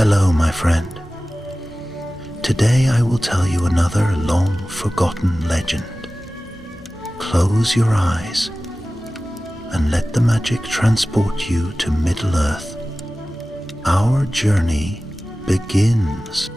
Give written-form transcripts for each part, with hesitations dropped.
Hello, my friend. Today I will tell you another long-forgotten legend. Close your eyes and let the magic transport you to Middle-earth. Our journey begins.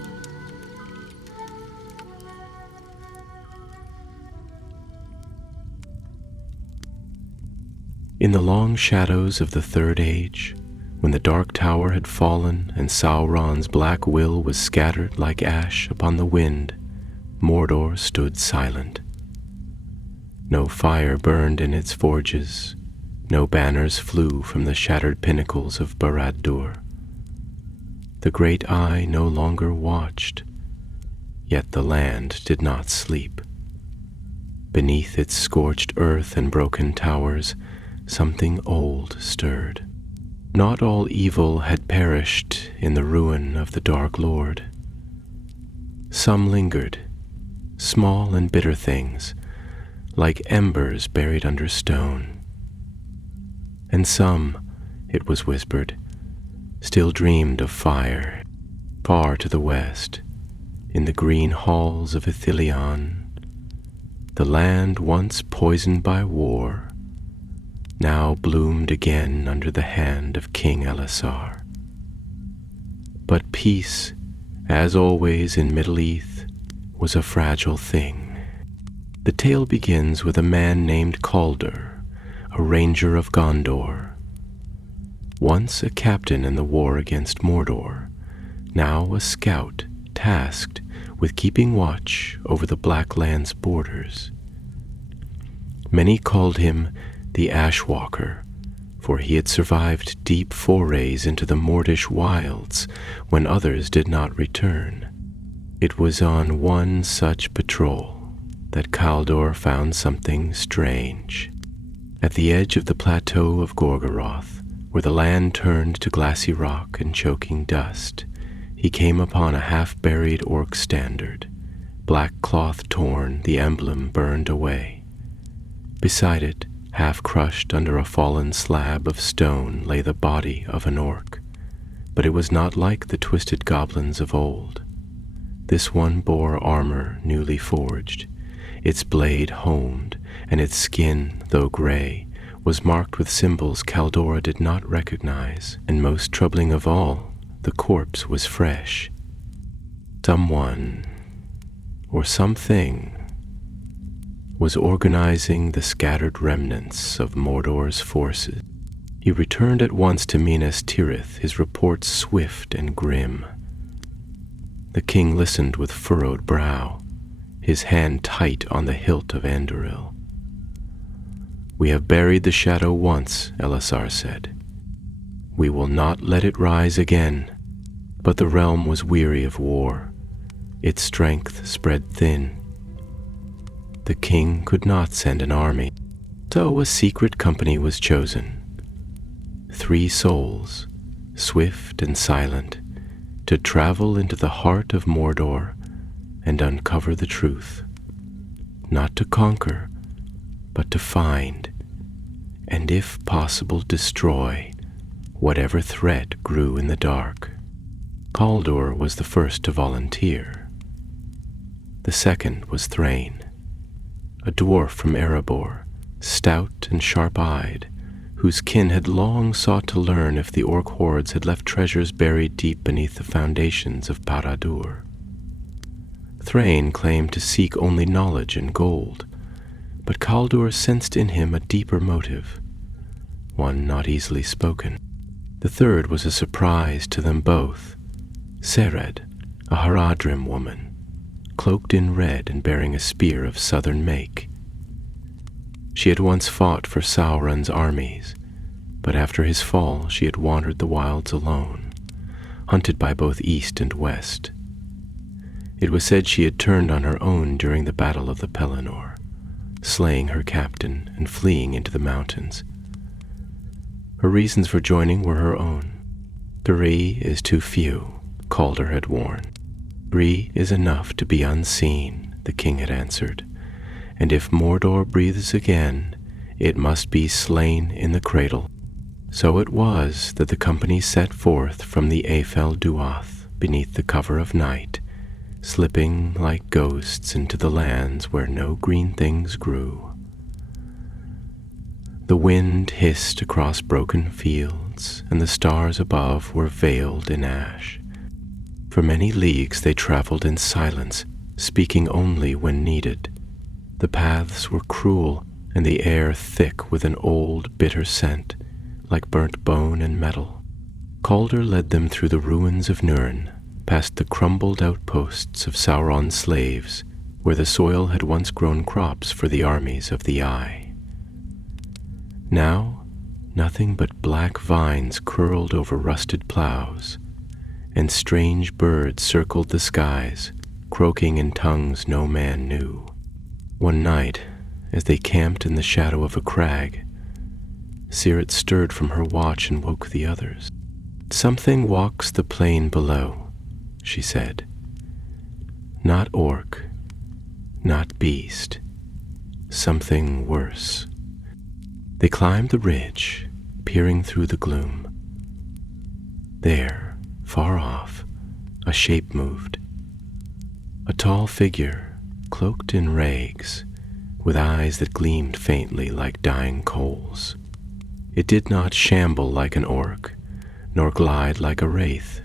In the long shadows of the Third Age, when the Dark Tower had fallen and Sauron's black will was scattered like ash upon the wind, Mordor stood silent. No fire burned in its forges, no banners flew from the shattered pinnacles of Barad-dûr. The great eye no longer watched, yet the land did not sleep. Beneath its scorched earth and broken towers, something old stirred. Not all evil had perished in the ruin of the Dark Lord. Some lingered, small and bitter things, like embers buried under stone. And some, it was whispered, still dreamed of fire, far to the west, in the green halls of Ithilien, the land once poisoned by war, now bloomed again under the hand of King Elisar. But peace, as always in Middle-earth, was a fragile thing. The tale begins with a man named Calder, a ranger of Gondor. Once a captain in the war against Mordor, now a scout tasked with keeping watch over the Black Land's borders. Many called him the Ashwalker, for he had survived deep forays into the Mordish wilds when others did not return. It was on one such patrol that Caldor found something strange. At the edge of the plateau of Gorgoroth, where the land turned to glassy rock and choking dust, he came upon a half-buried orc standard, black cloth torn, the emblem burned away. Beside it, half crushed under a fallen slab of stone, lay the body of an orc, but it was not like the twisted goblins of old. This one bore armor newly forged, its blade honed, and its skin, though gray, was marked with symbols Caldor did not recognize, and most troubling of all, the corpse was fresh. Someone, or something, was organizing the scattered remnants of Mordor's forces. He returned at once to Minas Tirith, his reports swift and grim. The king listened with furrowed brow, his hand tight on the hilt of Anduril. "We have buried the shadow once," Elisar said. "We will not let it rise again." But the realm was weary of war. Its strength spread thin. The king could not send an army, so a secret company was chosen. 3 souls, swift and silent, to travel into the heart of Mordor and uncover the truth, not to conquer, but to find, and if possible destroy, whatever threat grew in the dark. Calder was the first to volunteer. The second was Thrain, a dwarf from Erebor, stout and sharp-eyed, whose kin had long sought to learn if the orc hordes had left treasures buried deep beneath the foundations of Barad-dûr. Thrain claimed to seek only knowledge and gold, but Caldur sensed in him a deeper motive, one not easily spoken. The third was a surprise to them both, Sered, a Haradrim woman, cloaked in red and bearing a spear of southern make. She had once fought for Sauron's armies, but after his fall she had wandered the wilds alone, hunted by both east and west. It was said she had turned on her own during the Battle of the Pelennor, slaying her captain and fleeing into the mountains. Her reasons for joining were her own. 3 is too few, Calder had warned. 3 is enough to be unseen, the king had answered, and if Mordor breathes again, it must be slain in the cradle. So it was that the company set forth from the Eifel Duath beneath the cover of night, slipping like ghosts into the lands where no green things grew. The wind hissed across broken fields, and the stars above were veiled in ash. For many leagues they traveled in silence, speaking only when needed. The paths were cruel, and the air thick with an old, bitter scent, like burnt bone and metal. Calder led them through the ruins of Nurn, past the crumbled outposts of Sauron's slaves, where the soil had once grown crops for the armies of the Eye. Now, nothing but black vines curled over rusted plows, and strange birds circled the skies, croaking in tongues no man knew. One night, as they camped in the shadow of a crag, Sirit stirred from her watch and woke the others. "Something walks the plain below," she said. "Not orc, not beast, something worse." They climbed the ridge, peering through the gloom. There, far off, a shape moved. A tall figure, cloaked in rags, with eyes that gleamed faintly like dying coals. It did not shamble like an orc, nor glide like a wraith.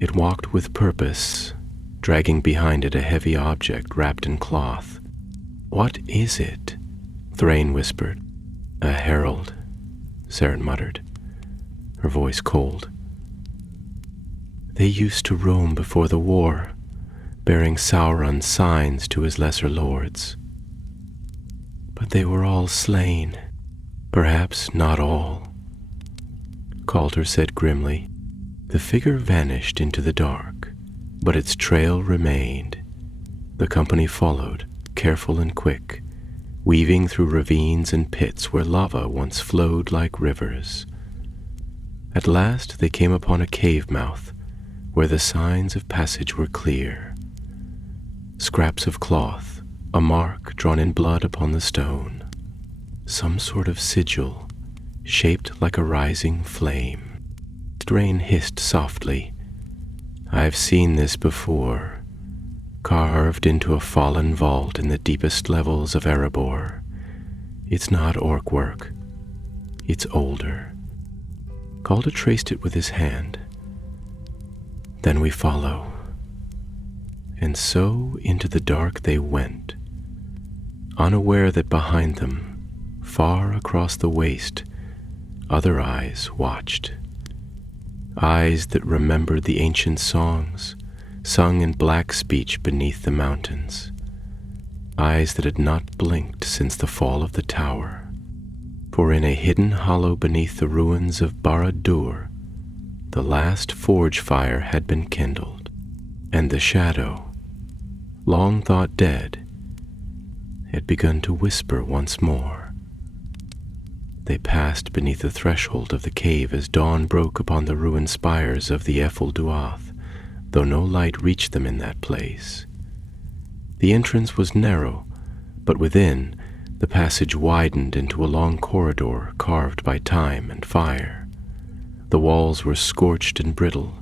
It walked with purpose, dragging behind it a heavy object wrapped in cloth. "What is it?" Thrain whispered. "A herald," Sirit muttered, her voice cold. "They used to roam before the war, bearing Sauron's signs to his lesser lords. But they were all slain. Perhaps not all," Calder said grimly. The figure vanished into the dark, but its trail remained. The company followed, careful and quick, weaving through ravines and pits where lava once flowed like rivers. At last they came upon a cave mouth where the signs of passage were clear. Scraps of cloth, a mark drawn in blood upon the stone. Some sort of sigil, shaped like a rising flame. Thrain hissed softly. "I've seen this before, carved into a fallen vault in the deepest levels of Erebor. It's not orc work. It's older." Calder traced it with his hand. "Then we follow." And so into the dark they went, unaware that behind them, far across the waste, other eyes watched. Eyes that remembered the ancient songs, sung in black speech beneath the mountains. Eyes that had not blinked since the fall of the tower. For in a hidden hollow beneath the ruins of Barad-dûr, the last forge fire had been kindled, and the shadow, long thought dead, had begun to whisper once more. They passed beneath the threshold of the cave as dawn broke upon the ruined spires of the Eifel Duath, though no light reached them in that place. The entrance was narrow, but within, the passage widened into a long corridor carved by time and fire. The walls were scorched and brittle,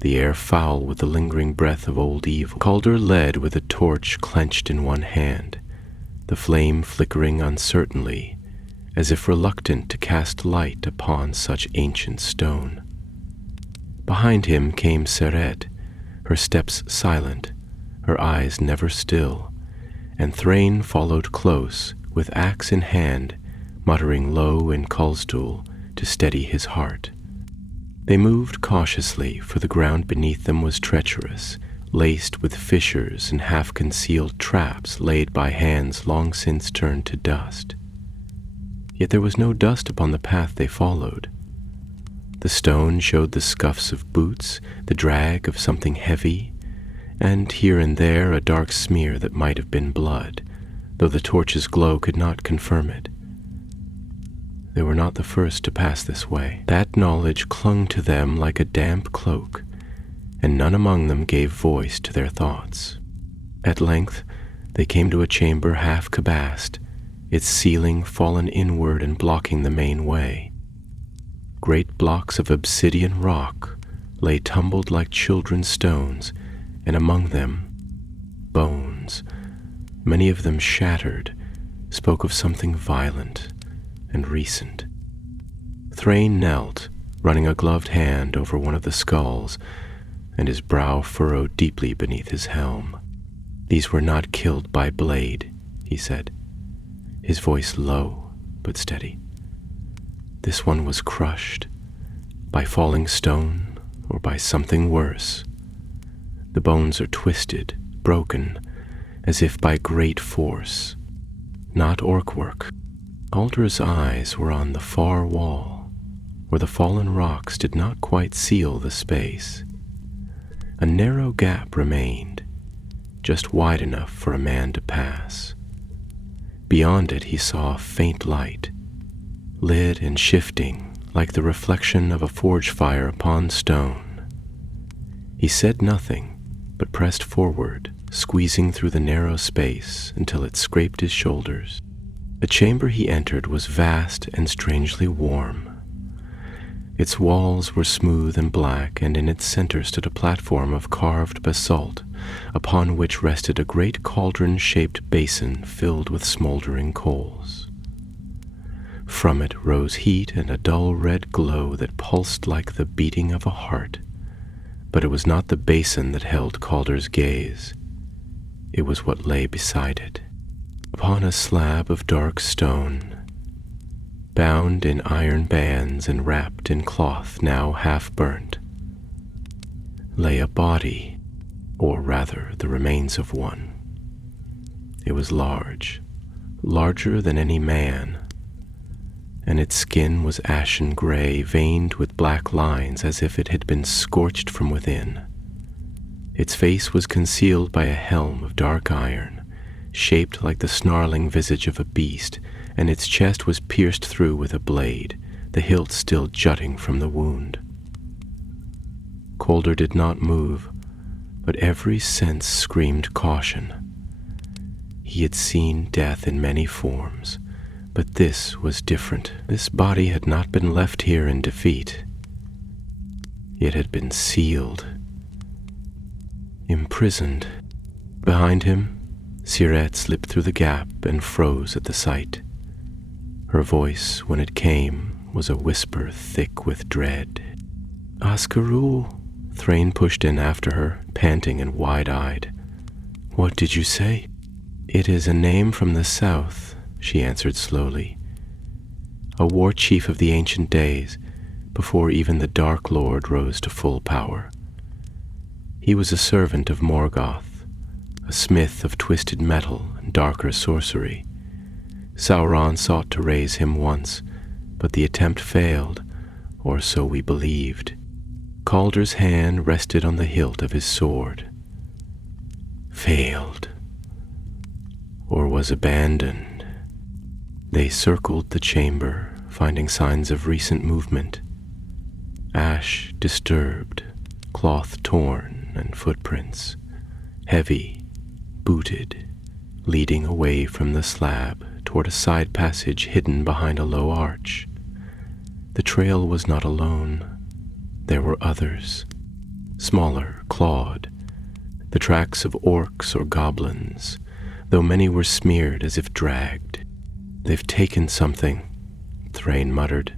the air foul with the lingering breath of old evil. Calder led with a torch clenched in one hand, the flame flickering uncertainly, as if reluctant to cast light upon such ancient stone. Behind him came Sirit, her steps silent, her eyes never still, and Thrain followed close, with axe in hand, muttering low in Kulstul to steady his heart. They moved cautiously, for the ground beneath them was treacherous, laced with fissures and half-concealed traps laid by hands long since turned to dust. Yet there was no dust upon the path they followed. The stone showed the scuffs of boots, the drag of something heavy, and here and there a dark smear that might have been blood, though the torch's glow could not confirm it. They were not the first to pass this way. That knowledge clung to them like a damp cloak, and none among them gave voice to their thoughts. At length they came to a chamber half cabased, its ceiling fallen inward and blocking the main way. Great blocks of obsidian rock lay tumbled like children's stones, and among them, bones, many of them shattered, spoke of something violent and recent. Thrain knelt, running a gloved hand over one of the skulls, and his brow furrowed deeply beneath his helm. "These were not killed by blade," he said, his voice low but steady. "This one was crushed by falling stone or by something worse. The bones are twisted, broken, as if by great force. Not orc work." Calder's eyes were on the far wall, where the fallen rocks did not quite seal the space. A narrow gap remained, just wide enough for a man to pass. Beyond it he saw a faint light, lit and shifting like the reflection of a forge fire upon stone. He said nothing, but pressed forward, squeezing through the narrow space until it scraped his shoulders. The chamber he entered was vast and strangely warm. Its walls were smooth and black, and in its center stood a platform of carved basalt, upon which rested a great cauldron-shaped basin filled with smoldering coals. From it rose heat and a dull red glow that pulsed like the beating of a heart. But it was not the basin that held Calder's gaze. It was what lay beside it. Upon a slab of dark stone, bound in iron bands and wrapped in cloth now half burnt, lay a body, or rather the remains of one. It was large, larger than any man, and its skin was ashen gray, veined with black lines as if it had been scorched from within. Its face was concealed by a helm of dark iron, shaped like the snarling visage of a beast, and its chest was pierced through with a blade, the hilt still jutting from the wound. Calder did not move, but every sense screamed caution. He had seen death in many forms, but this was different. This body had not been left here in defeat. It had been sealed, imprisoned. Behind him, Siret slipped through the gap and froze at the sight. Her voice, when it came, was a whisper thick with dread. "Askarul," Thrain pushed in after her, panting and wide-eyed. "What did you say?" "It is a name from the south," she answered slowly. "A war chief of the ancient days, before even the Dark Lord rose to full power. He was a servant of Morgoth, a smith of twisted metal and darker sorcery. Sauron sought to raise him once, but the attempt failed, or so we believed." Calder's hand rested on the hilt of his sword. "Failed, or was abandoned." They circled the chamber, finding signs of recent movement. Ash disturbed, cloth torn, and footprints, heavy, booted, leading away from the slab toward a side passage hidden behind a low arch. The trail was not alone. There were others, smaller, clawed, the tracks of orcs or goblins, though many were smeared as if dragged. "They've taken something," Thrain muttered.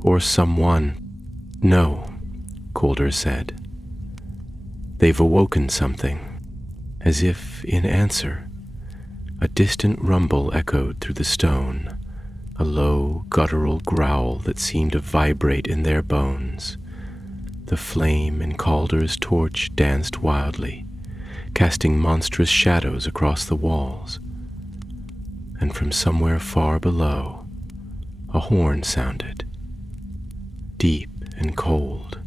"Or someone." "No," Calder said. "They've awoken something." As if in answer, a distant rumble echoed through the stone, a low, guttural growl that seemed to vibrate in their bones. The flame in Calder's torch danced wildly, casting monstrous shadows across the walls. And from somewhere far below, a horn sounded, deep and cold,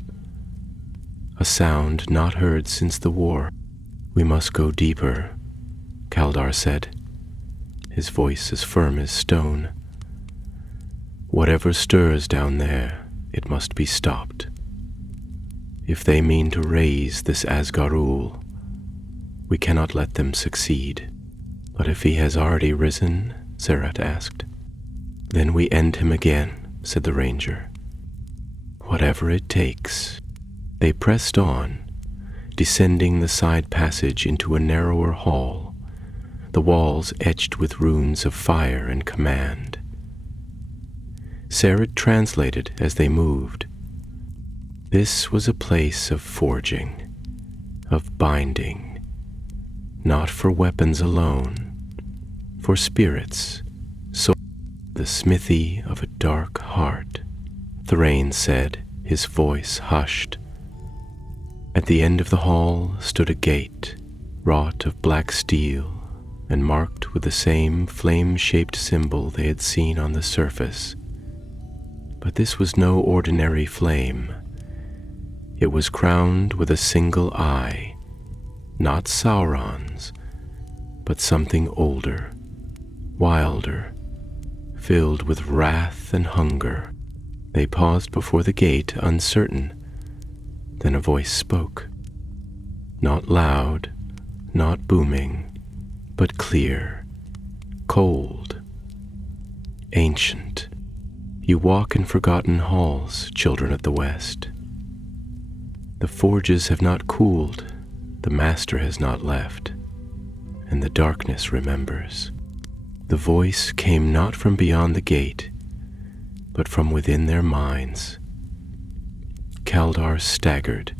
a sound not heard since the war. "We must go deeper," Kaldar said, his voice as firm as stone. "Whatever stirs down there, it must be stopped. If they mean to raise this Asgarul, we cannot let them succeed. But if he has already risen, Zerat asked. Then we end him again, said the ranger. Whatever it takes. They pressed on, descending the side passage into a narrower hall, the walls etched with runes of fire and command. Zerat translated as they moved. This was a place of forging, of binding, not for weapons alone, for spirits, so the smithy of a dark heart, Thrain said, his voice hushed. At the end of the hall stood a gate, wrought of black steel and marked with the same flame-shaped symbol they had seen on the surface. But this was no ordinary flame. It was crowned with a single eye, not Sauron's, but something older, wilder, filled with wrath and hunger. They paused before the gate, uncertain. Then a voice spoke. Not loud, not booming, but clear, cold, ancient. You walk in forgotten halls, children of the West. The forges have not cooled, the master has not left, and the darkness remembers. The voice came not from beyond the gate, but from within their minds. Kaldar staggered,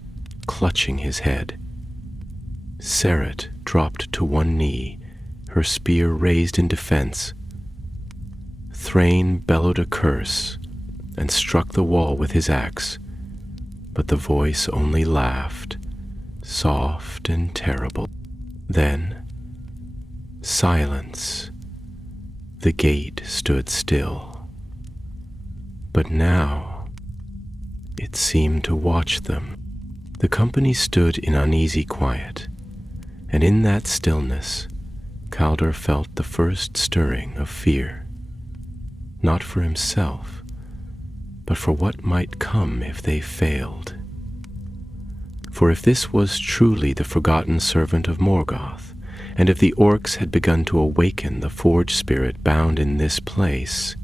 clutching his head. Zerat dropped to one knee, her spear raised in defense. Thrain bellowed a curse and struck the wall with his axe, but the voice only laughed, soft and terrible. Then, silence. The gate stood still. But now, it seemed to watch them. The company stood in uneasy quiet, and in that stillness, Kaldar felt the first stirring of fear, not for himself, but for what might come if they failed. For if this was truly the forgotten servant of Morgoth, and if the orcs had begun to awaken the forge spirit bound in this place,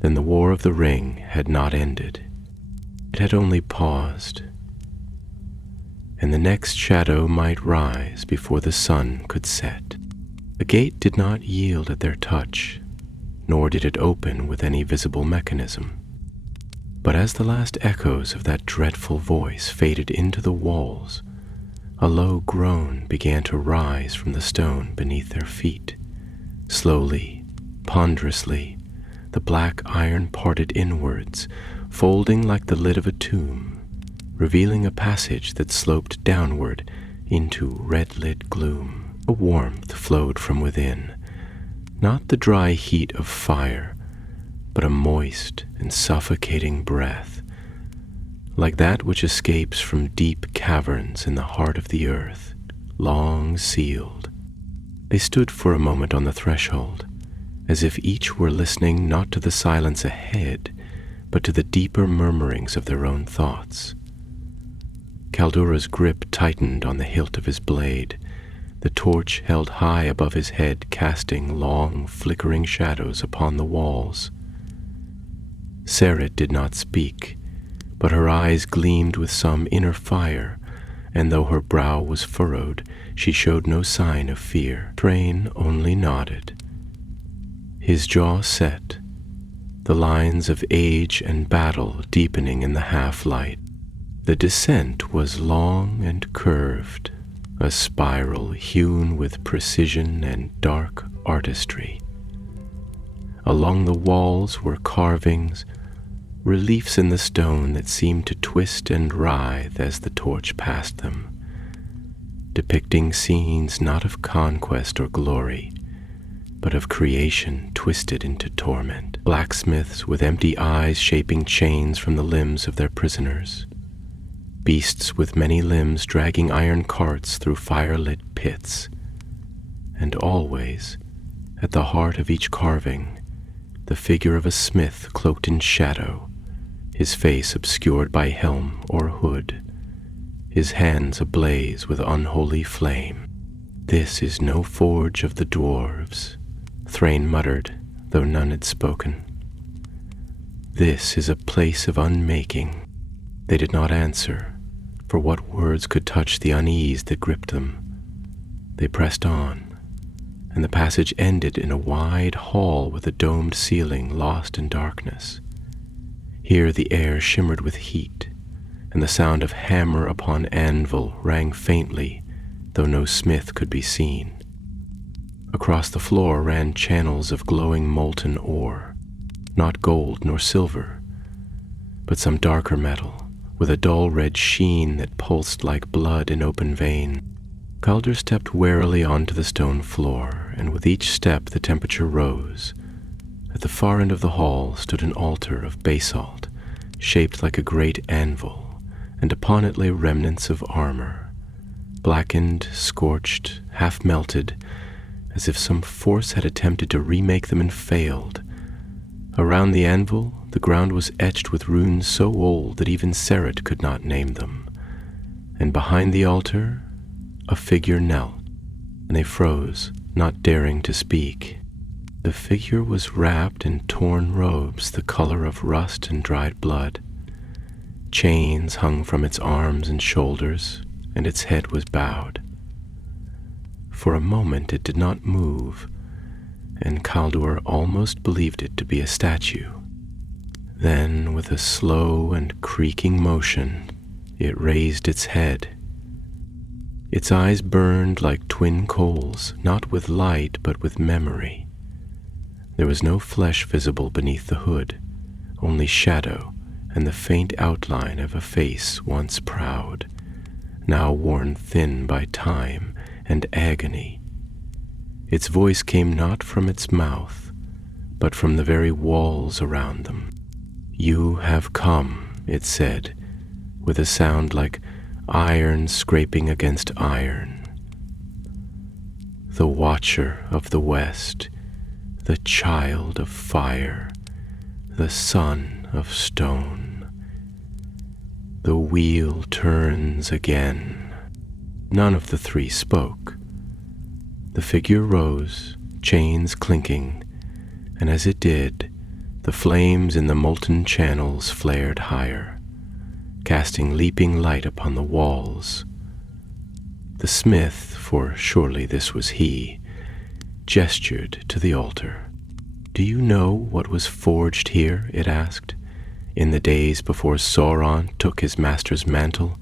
then the War of the Ring had not ended. It had only paused, and the next shadow might rise before the sun could set. The gate did not yield at their touch, nor did it open with any visible mechanism. But as the last echoes of that dreadful voice faded into the walls, a low groan began to rise from the stone beneath their feet. Slowly, ponderously, the black iron parted inwards, folding like the lid of a tomb, revealing a passage that sloped downward into red-lit gloom. A warmth flowed from within, not the dry heat of fire, but a moist and suffocating breath, like that which escapes from deep caverns in the heart of the earth, long sealed. They stood for a moment on the threshold, as if each were listening not to the silence ahead, but to the deeper murmurings of their own thoughts. Kaldura's grip tightened on the hilt of his blade, the torch held high above his head, casting long, flickering shadows upon the walls. Zerat did not speak, but her eyes gleamed with some inner fire, and though her brow was furrowed, she showed no sign of fear. Thrain only nodded. His jaw set, the lines of age and battle deepening in the half-light. The descent was long and curved, a spiral hewn with precision and dark artistry. Along the walls were carvings, reliefs in the stone that seemed to twist and writhe as the torch passed them, depicting scenes not of conquest or glory, but of creation twisted into torment. Blacksmiths with empty eyes shaping chains from the limbs of their prisoners. Beasts with many limbs dragging iron carts through fire-lit pits. And always, at the heart of each carving, the figure of a smith cloaked in shadow, his face obscured by helm or hood, his hands ablaze with unholy flame. This is no forge of the dwarves, Thrain muttered, though none had spoken. "This is a place of unmaking." They did not answer, for what words could touch the unease that gripped them? They pressed on, and the passage ended in a wide hall with a domed ceiling lost in darkness. Here the air shimmered with heat, and the sound of hammer upon anvil rang faintly, though no smith could be seen. Across the floor ran channels of glowing molten ore, not gold nor silver, but some darker metal, with a dull red sheen that pulsed like blood in open vein. Calder stepped warily onto the stone floor, and with each step the temperature rose. At the far end of the hall stood an altar of basalt, shaped like a great anvil, and upon it lay remnants of armor, blackened, scorched, half-melted, as if some force had attempted to remake them and failed. Around the anvil, the ground was etched with runes so old that even Serret could not name them. And behind the altar, a figure knelt, and they froze, not daring to speak. The figure was wrapped in torn robes the color of rust and dried blood. Chains hung from its arms and shoulders, and its head was bowed. For a moment it did not move, and Caldur almost believed it to be a statue. Then, with a slow and creaking motion, it raised its head. Its eyes burned like twin coals, not with light but with memory. There was no flesh visible beneath the hood, only shadow and the faint outline of a face once proud, now worn thin by time and agony. Its voice came not from its mouth, but from the very walls around them. "You have come," it said, with a sound like iron scraping against iron. "The Watcher of the West, the Child of Fire, the Son of Stone. The wheel turns again." None of the three spoke. The figure rose, chains clinking, and as it did, the flames in the molten channels flared higher, casting leaping light upon the walls. The smith, for surely this was he, gestured to the altar. "Do you know what was forged here?" it asked, "in the days before Sauron took his master's mantle,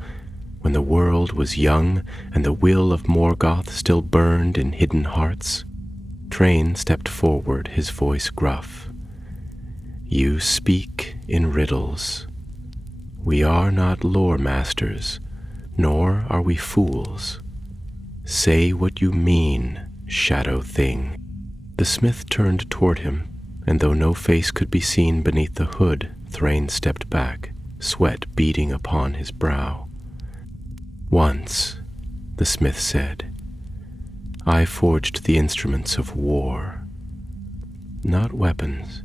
when the world was young and the will of Morgoth still burned in hidden hearts?" Thrain stepped forward, his voice gruff. "You speak in riddles. We are not lore masters, nor are we fools. Say what you mean, shadow thing." The smith turned toward him, and though no face could be seen beneath the hood, Thrain stepped back, sweat beading upon his brow. "Once," the smith said, "I forged the instruments of war. Not weapons,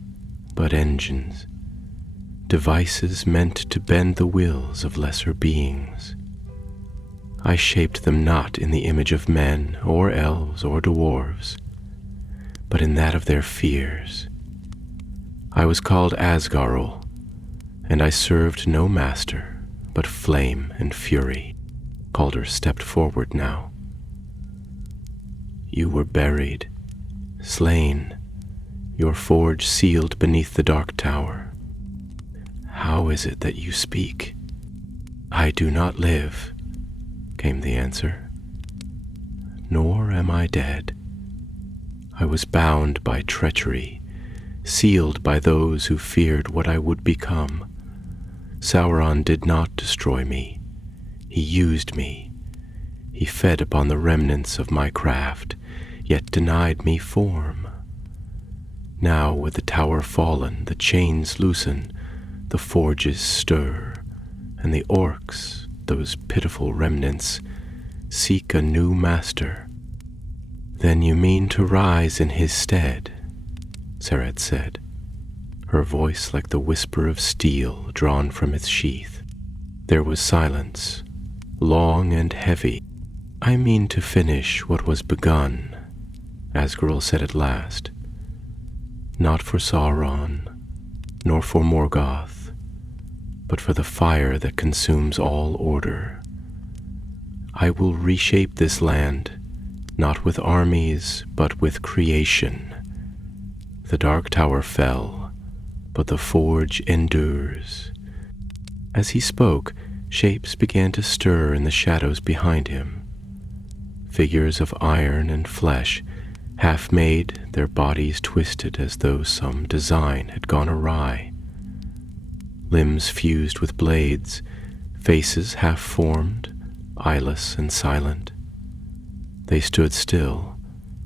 but engines, devices meant to bend the wills of lesser beings. I shaped them not in the image of men or elves or dwarves, but in that of their fears. I was called Asgarul, and I served no master but flame and fury." Calder stepped forward now. "You were buried, slain, your forge sealed beneath the dark tower. How is it that you speak?" "I do not live," came the answer. "Nor am I dead. I was bound by treachery, sealed by those who feared what I would become. Sauron did not destroy me. He used me. He fed upon the remnants of my craft, yet denied me form. Now, with the tower fallen, the chains loosen, the forges stir, and the orcs, those pitiful remnants, seek a new master." "Then you mean to rise in his stead," Serret said, her voice like the whisper of steel drawn from its sheath. There was silence, long and heavy. "I mean to finish what was begun," Asgarul said at last, not for Sauron, nor for Morgoth, but for the fire that consumes all order. I will reshape this land, not with armies, but with creation. The Dark Tower fell, but the forge endures." As he spoke, shapes began to stir in the shadows behind him. Figures of iron and flesh, half made, their bodies twisted as though some design had gone awry. Limbs fused with blades, faces half formed, eyeless and silent. They stood still,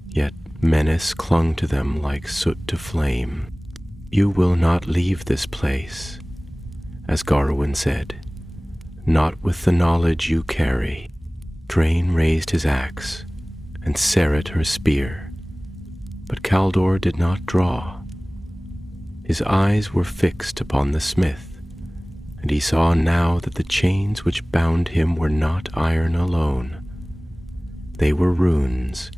yet menace clung to them like soot to flame. "You will not leave this place," as Garwin said, "not with the knowledge you carry." Drain raised his axe, and Serret her spear, but Caldor did not draw. His eyes were fixed upon the smith, and he saw now that the chains which bound him were not iron alone. They were runes,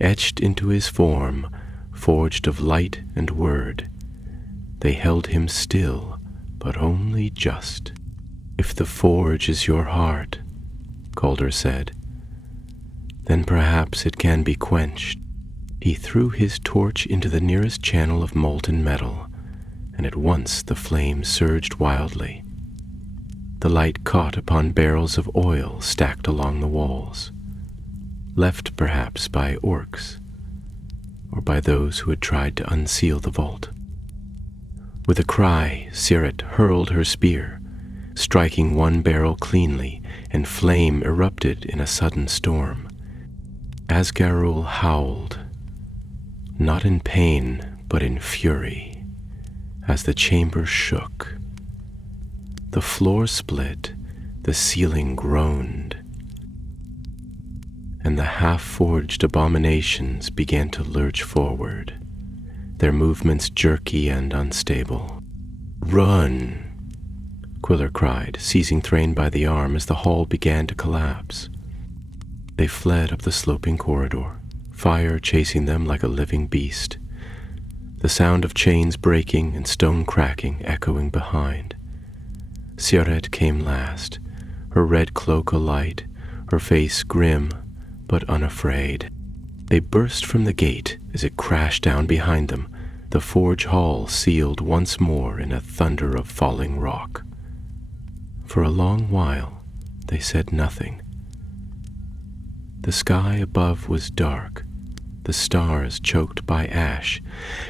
etched into his form, forged of light and word. They held him still, but only just. "If the forge is your heart," Calder said, "then perhaps it can be quenched." He threw his torch into the nearest channel of molten metal, and at once the flame surged wildly. The light caught upon barrels of oil stacked along the walls, left perhaps by orcs, or by those who had tried to unseal the vault. With a cry, Serret hurled her spear, striking one barrel cleanly, and flame erupted in a sudden storm. Asgarul howled, not in pain, but in fury, as the chamber shook. The floor split, the ceiling groaned, and the half-forged abominations began to lurch forward, their movements jerky and unstable. "Run!" Quiller cried, seizing Thrain by the arm as the hall began to collapse. They fled up the sloping corridor, fire chasing them like a living beast, the sound of chains breaking and stone cracking echoing behind. Serret came last, her red cloak alight, her face grim but unafraid. They burst from the gate as it crashed down behind them, the forge hall sealed once more in a thunder of falling rock. For a long while, they said nothing. The sky above was dark, the stars choked by ash,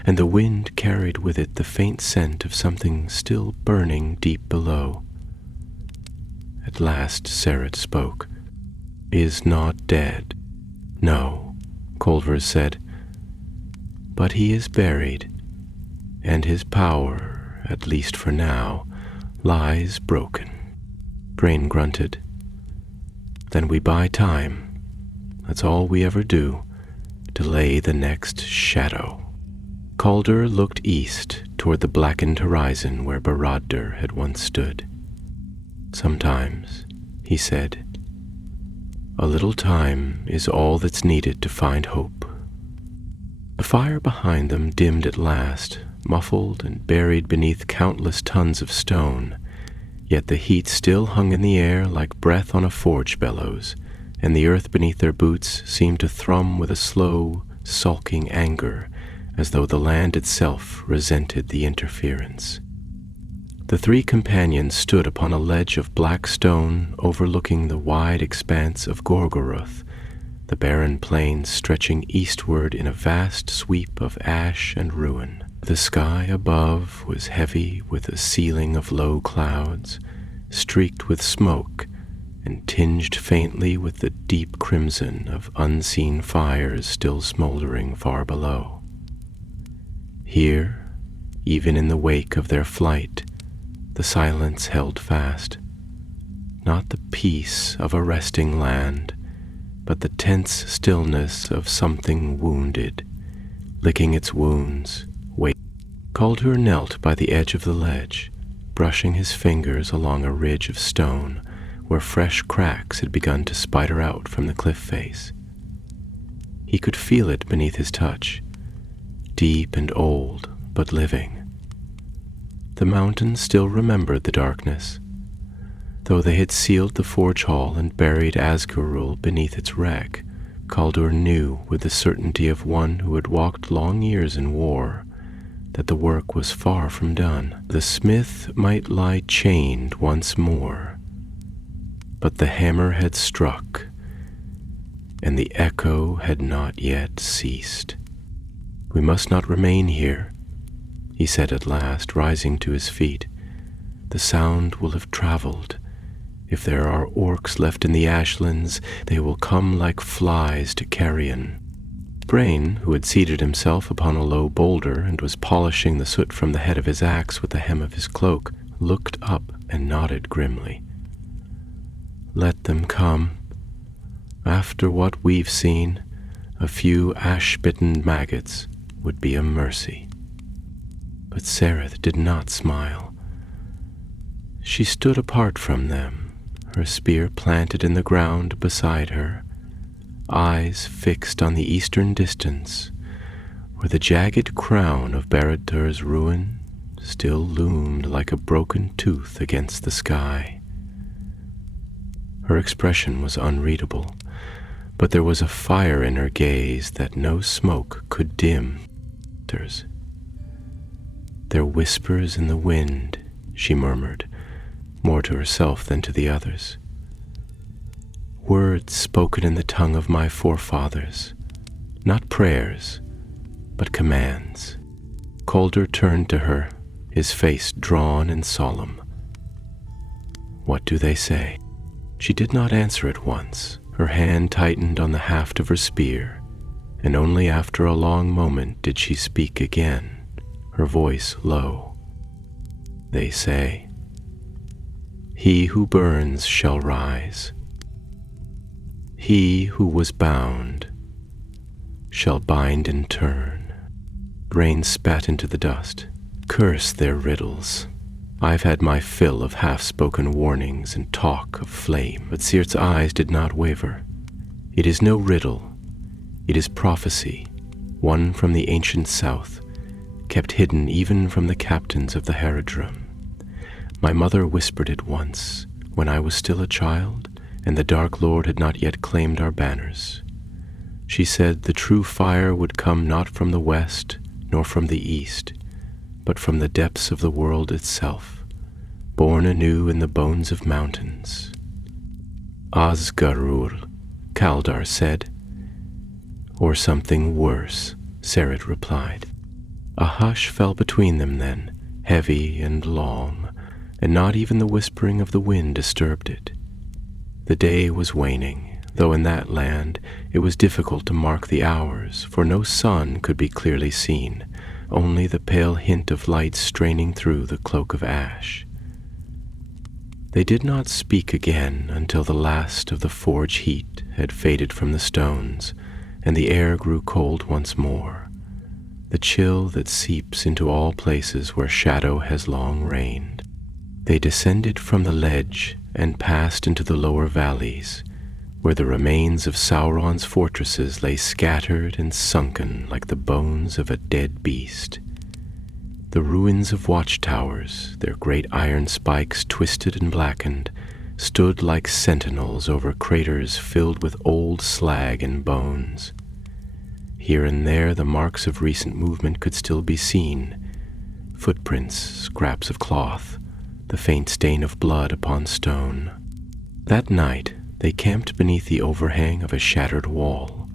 and the wind carried with it the faint scent of something still burning deep below. At last Serret spoke. "Is not dead." "No," Colvers said, "but he is buried, and his power, at least for now, lies broken." Brain grunted. "Then we buy time. That's all we ever do. Delay the next shadow." Calder looked east toward the blackened horizon where Barad-dûr had once stood. "Sometimes," he said, "a little time is all that's needed to find hope." The fire behind them dimmed at last, muffled and buried beneath countless tons of stone, yet the heat still hung in the air like breath on a forge bellows, and the earth beneath their boots seemed to thrum with a slow, sulking anger, as though the land itself resented the interference. The three companions stood upon a ledge of black stone overlooking the wide expanse of Gorgoroth, the barren plains stretching eastward in a vast sweep of ash and ruin. The sky above was heavy with a ceiling of low clouds, streaked with smoke and tinged faintly with the deep crimson of unseen fires still smoldering far below. Here, even in the wake of their flight, the silence held fast, not the peace of a resting land, but the tense stillness of something wounded, licking its wounds, waiting. Calder knelt by the edge of the ledge, brushing his fingers along a ridge of stone where fresh cracks had begun to spider out from the cliff face. He could feel it beneath his touch, deep and old, but living. The mountains still remembered the darkness. Though they had sealed the forge hall and buried Asgurul beneath its wreck, Caldur knew with the certainty of one who had walked long years in war that the work was far from done. The smith might lie chained once more, but the hammer had struck, and the echo had not yet ceased. "We must not remain here," he said at last, rising to his feet. "The sound will have traveled. If there are orcs left in the ashlands, they will come like flies to carrion." Brain, who had seated himself upon a low boulder and was polishing the soot from the head of his axe with the hem of his cloak, looked up and nodded grimly. "Let them come. After what we've seen, a few ash-bitten maggots would be a mercy." But Sereth did not smile. She stood apart from them, her spear planted in the ground beside her, eyes fixed on the eastern distance, where the jagged crown of Barad-dûr's ruin still loomed like a broken tooth against the sky. Her expression was unreadable, but there was a fire in her gaze that no smoke could dim. "Their whispers in the wind," she murmured, more to herself than to the others. "Words spoken in the tongue of my forefathers, not prayers, but commands." Caldur turned to her, his face drawn and solemn. "What do they say?" She did not answer at once. Her hand tightened on the haft of her spear, and only after a long moment did she speak again, her voice low. "They say, 'He who burns shall rise. He who was bound shall bind in turn.'" Rain spat into the dust. "Curse their riddles. I've had my fill of half-spoken warnings and talk of flame." But Sirt's eyes did not waver. "It is no riddle. It is prophecy, one from the ancient south, kept hidden even from the captains of the Haradrim. My mother whispered it once, when I was still a child, and the Dark Lord had not yet claimed our banners. She said the true fire would come not from the west, nor from the east, but from the depths of the world itself, born anew in the bones of mountains. "Asgurul," Kaldar said. "Or something worse," Sereth replied. A hush fell between them then, heavy and long, and not even the whispering of the wind disturbed it. The day was waning, though in that land it was difficult to mark the hours, for no sun could be clearly seen, only the pale hint of light straining through the cloak of ash. They did not speak again until the last of the forge heat had faded from the stones, and the air grew cold once more, the chill that seeps into all places where shadow has long reigned. They descended from the ledge and passed into the lower valleys, where the remains of Sauron's fortresses lay scattered and sunken like the bones of a dead beast. The ruins of watchtowers, their great iron spikes twisted and blackened, stood like sentinels over craters filled with old slag and bones. Here and there the marks of recent movement could still be seen, footprints, scraps of cloth, the faint stain of blood upon stone. That night they camped beneath the overhang of a shattered wall.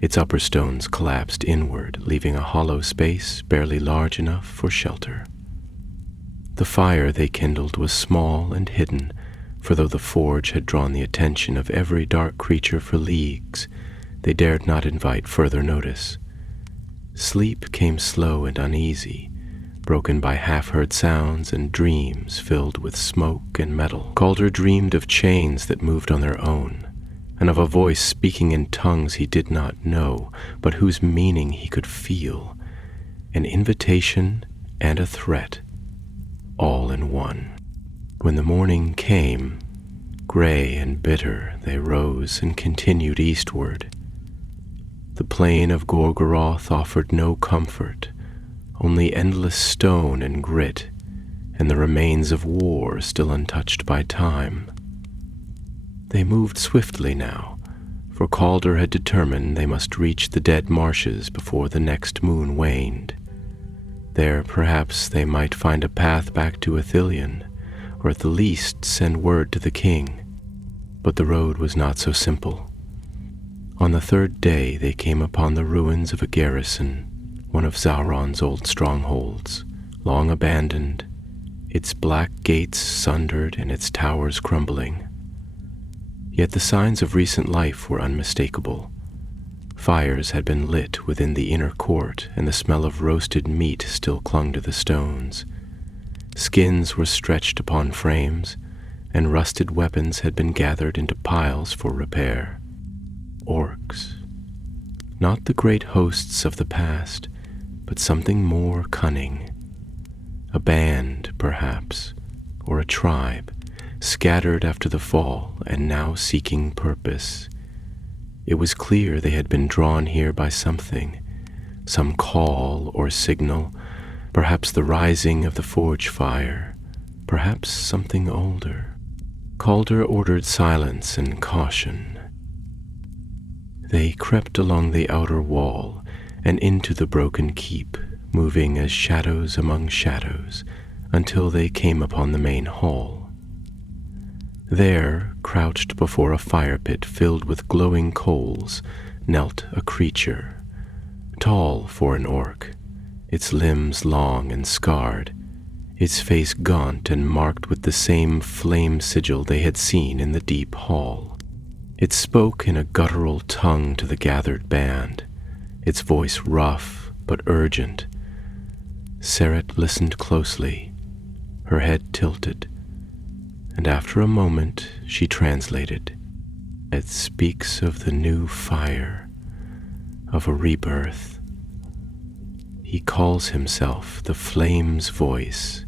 Its upper stones collapsed inward, leaving a hollow space barely large enough for shelter. The fire they kindled was small and hidden, for though the forge had drawn the attention of every dark creature for leagues, they dared not invite further notice. Sleep came slow and uneasy, broken by half-heard sounds and dreams filled with smoke and metal. Calder dreamed of chains that moved on their own, and of a voice speaking in tongues he did not know, but whose meaning he could feel, an invitation and a threat, all in one. When the morning came, gray and bitter, they rose and continued eastward. The plain of Gorgoroth offered no comfort, only endless stone and grit, and the remains of war still untouched by time. They moved swiftly now, for Calder had determined they must reach the dead marshes before the next moon waned. There, perhaps, they might find a path back to Ithilien, or at the least send word to the king. But the road was not so simple. On the third day they came upon the ruins of a garrison, one of Sauron's old strongholds, long abandoned, its black gates sundered and its towers crumbling. Yet the signs of recent life were unmistakable. Fires had been lit within the inner court, and the smell of roasted meat still clung to the stones. Skins were stretched upon frames, and rusted weapons had been gathered into piles for repair. Orcs. Not the great hosts of the past, but something more cunning. A band, perhaps, or a tribe, scattered after the fall and now seeking purpose. It was clear they had been drawn here by something, some call or signal, perhaps the rising of the forge fire, perhaps something older. Calder ordered silence and caution. They crept along the outer wall and into the broken keep, moving as shadows among shadows, until they came upon the main hall. There, crouched before a fire pit filled with glowing coals, knelt a creature, tall for an orc, its limbs long and scarred, its face gaunt and marked with the same flame sigil they had seen in the deep hall. It spoke in a guttural tongue to the gathered band, its voice rough but urgent. Seret listened closely, her head tilted, and after a moment she translated. It speaks of the new fire, of a rebirth. He calls himself the Flame's voice,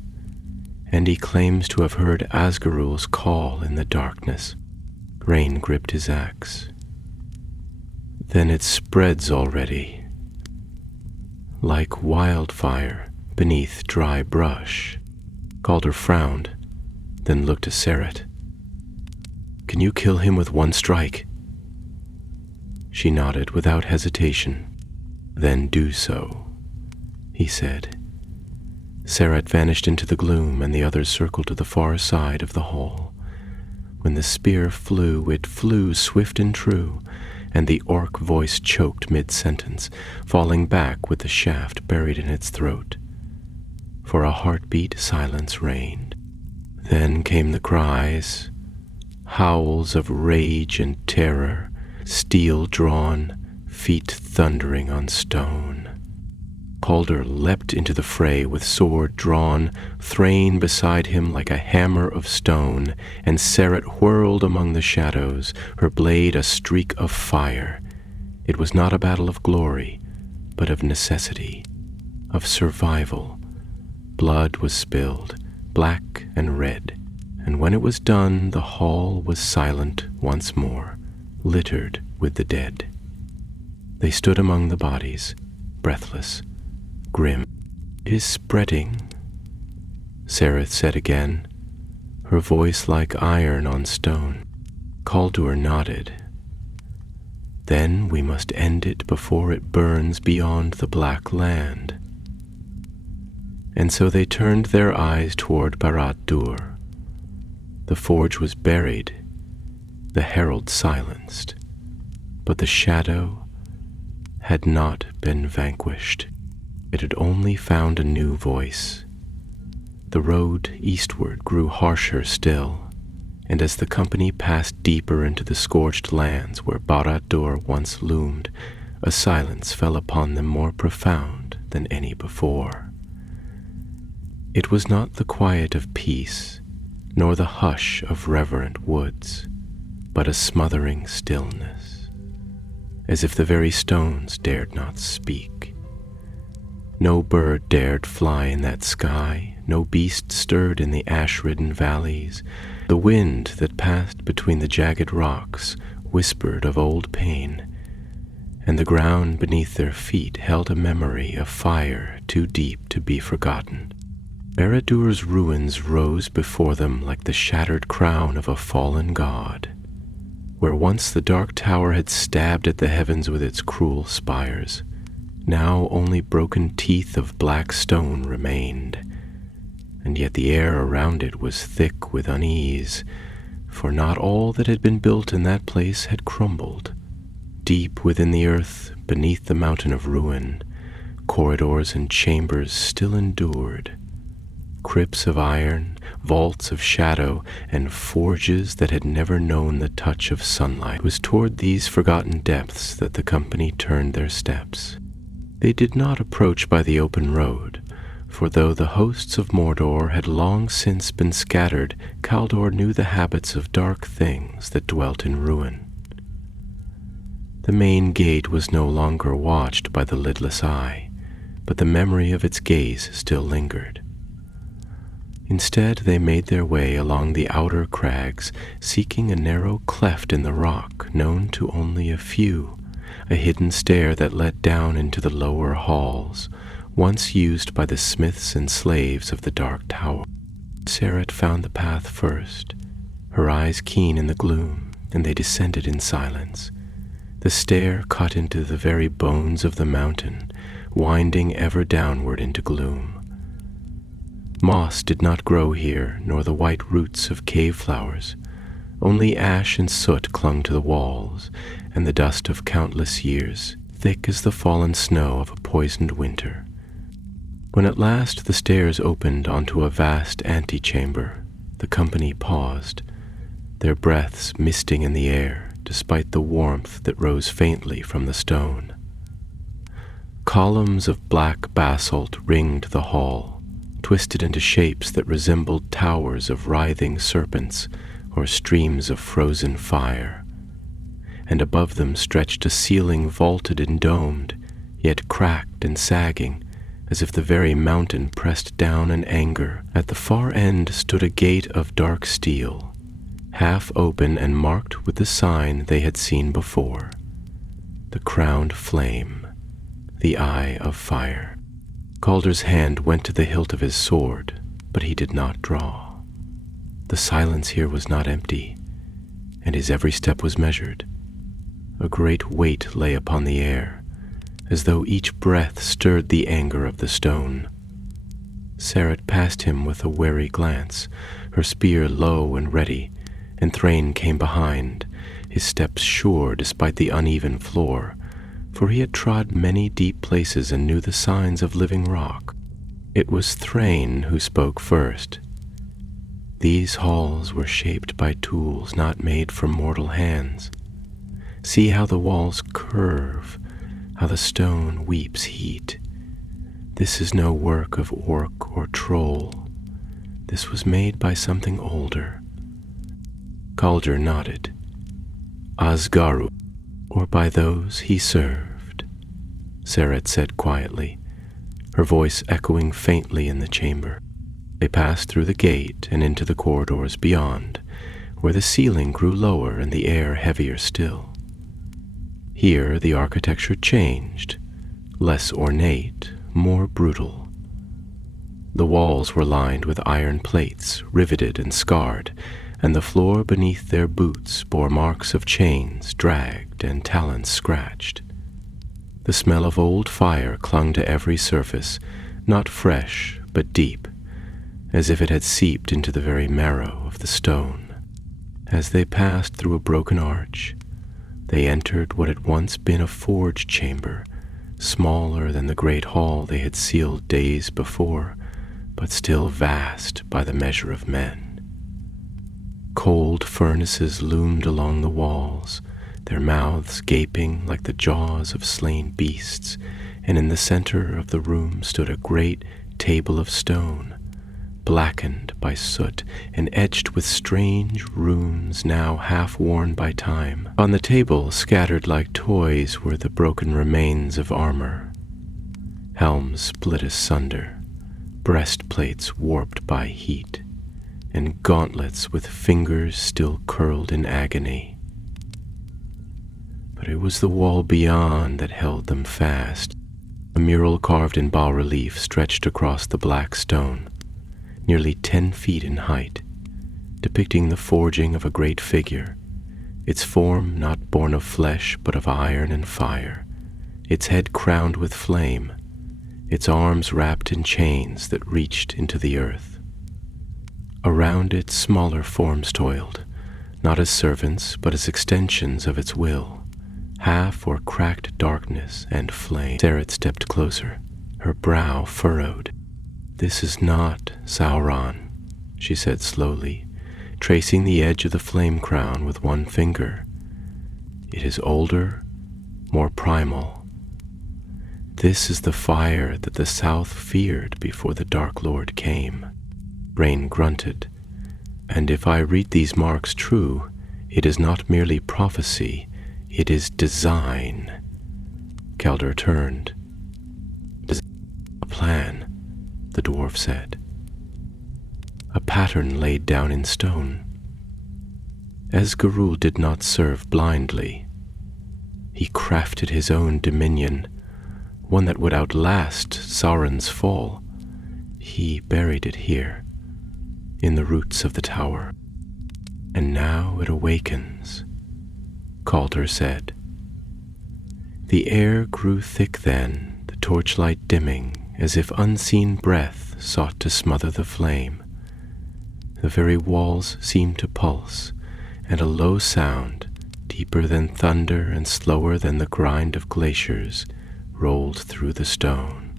and he claims to have heard Asgarul's call in the darkness. Rain gripped his axe. Then it spreads already, like wildfire beneath dry brush. Calder frowned, then looked to Seret. Can you kill him with one strike? She nodded without hesitation. Then do so, he said. Seret vanished into the gloom, and the others circled to the far side of the hall. When the spear flew, it flew swift and true, and the orc voice choked mid-sentence, falling back with the shaft buried in its throat. For a heartbeat, silence reigned. Then came the cries, howls of rage and terror, steel drawn, feet thundering on stone. Calder leapt into the fray with sword drawn, Thrain beside him like a hammer of stone, and Seret whirled among the shadows, her blade a streak of fire. It was not a battle of glory, but of necessity, of survival. Blood was spilled, black and red, and when it was done, the hall was silent once more, littered with the dead. They stood among the bodies, breathless, grim. It is spreading, Sereth said again, her voice like iron on stone. Caldur nodded. Then we must end it before it burns beyond the black land. And so they turned their eyes toward Barad-dûr. The forge was buried, the herald silenced, but the shadow had not been vanquished. It had only found a new voice. The road eastward grew harsher still, and as the company passed deeper into the scorched lands where Barad-dûr once loomed, a silence fell upon them more profound than any before. It was not the quiet of peace, nor the hush of reverent woods, but a smothering stillness, as if the very stones dared not speak. No bird dared fly in that sky, no beast stirred in the ash-ridden valleys. The wind that passed between the jagged rocks whispered of old pain, and the ground beneath their feet held a memory of fire too deep to be forgotten. Baradur's ruins rose before them like the shattered crown of a fallen god. Where once the dark tower had stabbed at the heavens with its cruel spires, now only broken teeth of black stone remained, and yet the air around it was thick with unease, for not all that had been built in that place had crumbled. Deep within the earth, beneath the mountain of ruin, corridors and chambers still endured. Crypts of iron, vaults of shadow, and forges that had never known the touch of sunlight. It was toward these forgotten depths that the company turned their steps. They did not approach by the open road, for though the hosts of Mordor had long since been scattered, Caldor knew the habits of dark things that dwelt in ruin. The main gate was no longer watched by the lidless eye, but the memory of its gaze still lingered. Instead, they made their way along the outer crags, seeking a narrow cleft in the rock known to only a few, a hidden stair that led down into the lower halls, once used by the smiths and slaves of the Dark Tower. Seret found the path first, her eyes keen in the gloom, and they descended in silence. The stair cut into the very bones of the mountain, winding ever downward into gloom. Moss did not grow here, nor the white roots of cave flowers. Only ash and soot clung to the walls, and the dust of countless years, thick as the fallen snow of a poisoned winter. When at last the stairs opened onto a vast antechamber, the company paused, their breaths misting in the air, despite the warmth that rose faintly from the stone. Columns of black basalt ringed the hall, twisted into shapes that resembled towers of writhing serpents or streams of frozen fire, and above them stretched a ceiling vaulted and domed, yet cracked and sagging, as if the very mountain pressed down in anger. At the far end stood a gate of dark steel, half open and marked with the sign they had seen before, the crowned flame, the eye of fire. Caldor's hand went to the hilt of his sword, but he did not draw. The silence here was not empty, and his every step was measured. A great weight lay upon the air, as though each breath stirred the anger of the stone. Seret passed him with a wary glance, her spear low and ready, and Thrain came behind, his steps sure despite the uneven floor, for he had trod many deep places and knew the signs of living rock. It was Thrain who spoke first. These halls were shaped by tools not made for mortal hands. See how the walls curve, how the stone weeps heat. This is no work of orc or troll. This was made by something older. Caldor nodded. Asgaru, or by those he served, Seret said quietly, her voice echoing faintly in the chamber. They passed through the gate and into the corridors beyond, where the ceiling grew lower and the air heavier still. Here the architecture changed, less ornate, more brutal. The walls were lined with iron plates, riveted and scarred, and the floor beneath their boots bore marks of chains dragged and talons scratched. The smell of old fire clung to every surface, not fresh but deep, as if it had seeped into the very marrow of the stone. As they passed through a broken arch, they entered what had once been a forge chamber, smaller than the great hall they had sealed days before, but still vast by the measure of men. Cold furnaces loomed along the walls, their mouths gaping like the jaws of slain beasts, and in the center of the room stood a great table of stone, blackened by soot and etched with strange runes now half worn by time. On the table, scattered like toys, were the broken remains of armor, helms split asunder, breastplates warped by heat, and gauntlets with fingers still curled in agony. but it was the wall beyond that held them fast. A mural carved in bas-relief stretched across the black stone, nearly 10 feet in height, depicting the forging of a great figure, its form not born of flesh but of iron and fire, its head crowned with flame, its arms wrapped in chains that reached into the earth. Around it smaller forms toiled, not as servants but as extensions of its will, half or cracked darkness and flame. Sereth stepped closer, her brow furrowed. "This is not Sauron," she said slowly, tracing the edge of the flame crown with one finger. "It is older, more primal. This is the fire that the South feared before the Dark Lord came." Rain grunted. "And if I read these marks true, it is not merely prophecy, it is design." Keldor turned. "A plan," the dwarf said. "A pattern laid down in stone. Esgarul did not serve blindly. He crafted his own dominion, one that would outlast Sauron's fall. He buried it here, in the roots of the tower. And now it awakens," Calder said. The air grew thick then, the torchlight dimming, as if unseen breath sought to smother the flame. The very walls seemed to pulse, and a low sound, deeper than thunder and slower than the grind of glaciers, rolled through the stone.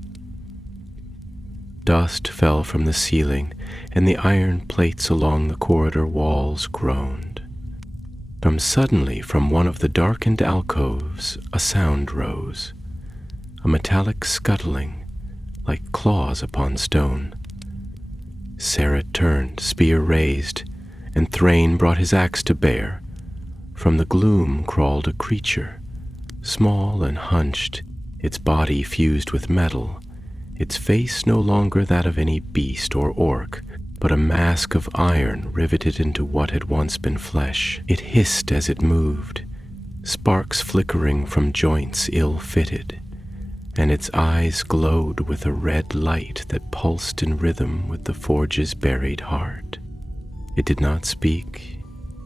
Dust fell from the ceiling, and the iron plates along the corridor walls groaned. Suddenly, from one of the darkened alcoves, a sound rose, a metallic scuttling, like claws upon stone. Sereth turned, spear raised, and Thrain brought his axe to bear. From the gloom crawled a creature, small and hunched, its body fused with metal, its face no longer that of any beast or orc, but a mask of iron riveted into what had once been flesh. It hissed as it moved, sparks flickering from joints ill-fitted, and its eyes glowed with a red light that pulsed in rhythm with the forge's buried heart. It did not speak,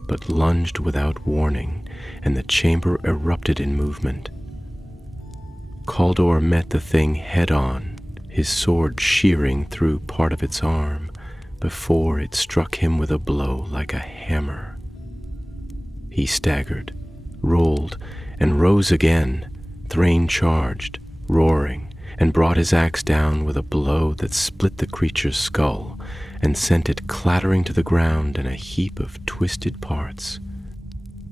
but lunged without warning, and the chamber erupted in movement. Calder met the thing head-on, his sword shearing through part of its arm, before it struck him with a blow like a hammer. He staggered, rolled, and rose again. Thrain charged, roaring, and brought his axe down with a blow that split the creature's skull and sent it clattering to the ground in a heap of twisted parts.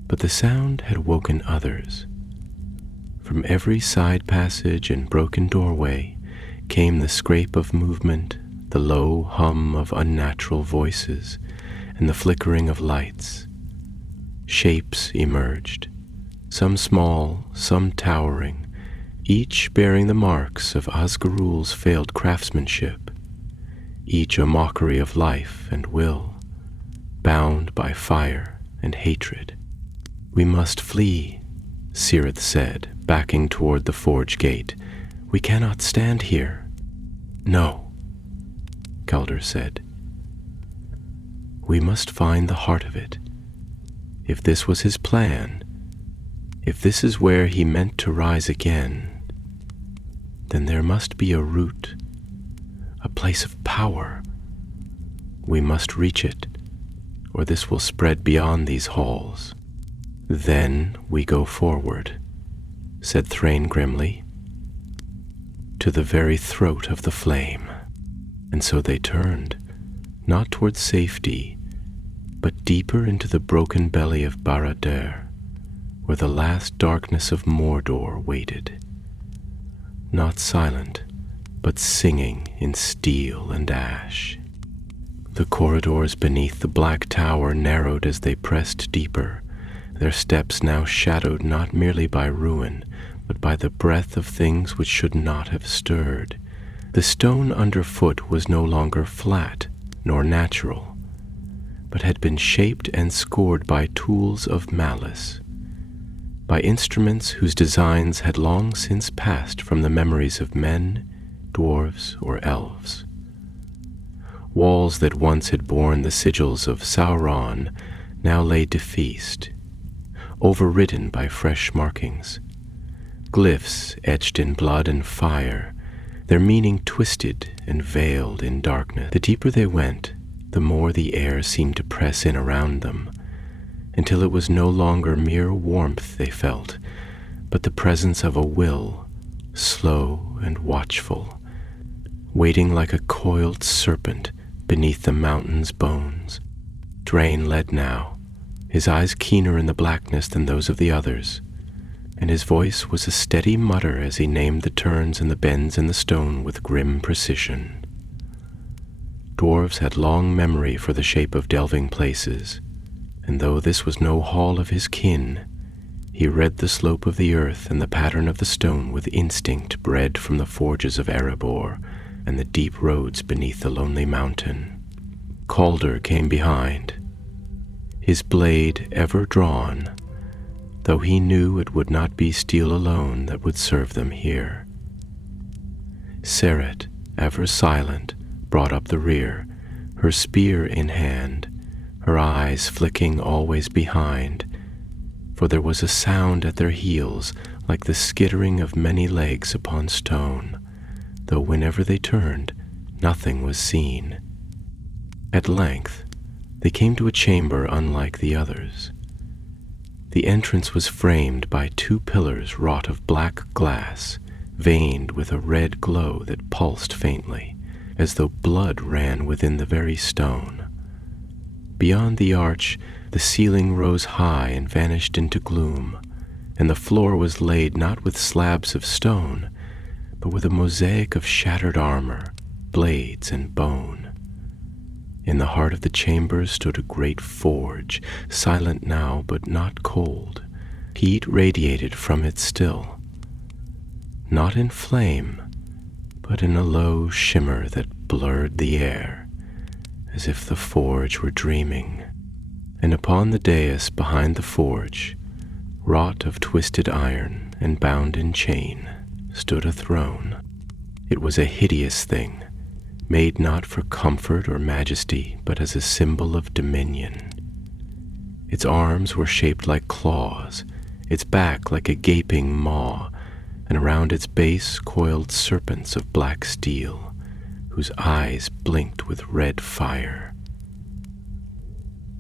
But the sound had woken others. From every side passage and broken doorway came the scrape of movement, the low hum of unnatural voices, and the flickering of lights. Shapes emerged, some small, some towering, each bearing the marks of Osgarul's failed craftsmanship, each a mockery of life and will, bound by fire and hatred. "We must flee," Sereth said, backing toward the forge gate. "We cannot stand here." "No," Calder said. "We must find the heart of it. If this was his plan, if this is where he meant to rise again, then there must be a root, a place of power. We must reach it, or this will spread beyond these halls. Then we go forward," said Thrain grimly, "to the very throat of the flame." And so they turned, not toward safety, but deeper into the broken belly of Barad-dûr, where the last darkness of Mordor waited. Not silent, but singing in steel and ash. The corridors beneath the black tower narrowed as they pressed deeper, their steps now shadowed not merely by ruin, but by the breath of things which should not have stirred. The stone underfoot was no longer flat nor natural, but had been shaped and scored by tools of malice. by instruments whose designs had long since passed from the memories of men, dwarves, or elves. Walls that once had borne the sigils of Sauron now lay defaced, overridden by fresh markings. Glyphs etched in blood and fire, their meaning twisted and veiled in darkness. The deeper they went, the more the air seemed to press in around them, until it was no longer mere warmth they felt, but the presence of a will, slow and watchful, waiting like a coiled serpent beneath the mountain's bones. Drain led now, his eyes keener in the blackness than those of the others, and his voice was a steady mutter as he named the turns and the bends in the stone with grim precision. Dwarves had long memory for the shape of delving places, and though this was no hall of his kin, he read the slope of the earth and the pattern of the stone with instinct bred from the forges of Erebor and the deep roads beneath the lonely mountain. Calder came behind, his blade ever drawn, though he knew it would not be steel alone that would serve them here. Seret, ever silent, brought up the rear, her spear in hand, her eyes flicking always behind, for there was a sound at their heels like the skittering of many legs upon stone, though whenever they turned, nothing was seen. At length, they came to a chamber unlike the others. The entrance was framed by 2 pillars wrought of black glass, veined with a red glow that pulsed faintly, as though blood ran within the very stone. Beyond the arch, the ceiling rose high and vanished into gloom, and the floor was laid not with slabs of stone, but with a mosaic of shattered armor, blades, and bone. In the heart of the chamber stood a great forge, silent now but not cold. Heat radiated from it still, not in flame, but in a low shimmer that blurred the air, as if the forge were dreaming. And upon the dais behind the forge, wrought of twisted iron and bound in chain, stood a throne. It was a hideous thing, made not for comfort or majesty, but as a symbol of dominion. Its arms were shaped like claws, its back like a gaping maw, and around its base coiled serpents of black steel, whose eyes blinked with red fire.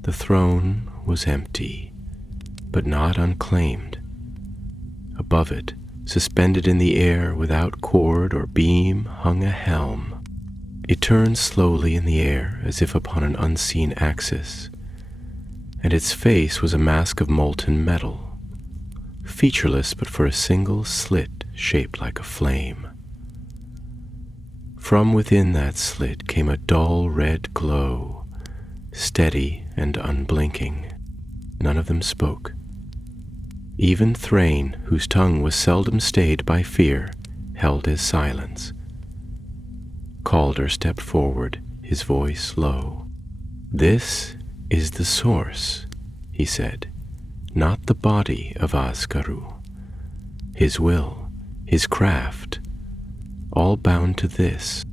The throne was empty, but not unclaimed. Above it, suspended in the air without cord or beam, hung a helm. It turned slowly in the air as if upon an unseen axis, and its face was a mask of molten metal, featureless but for a single slit shaped like a flame. From within that slit came a dull red glow, steady and unblinking. None of them spoke. Even Thrain, whose tongue was seldom stayed by fear, held his silence. Calder stepped forward, his voice low. "This is the source," he said, "not the body of Asgaru. His will, his craft, all bound to this."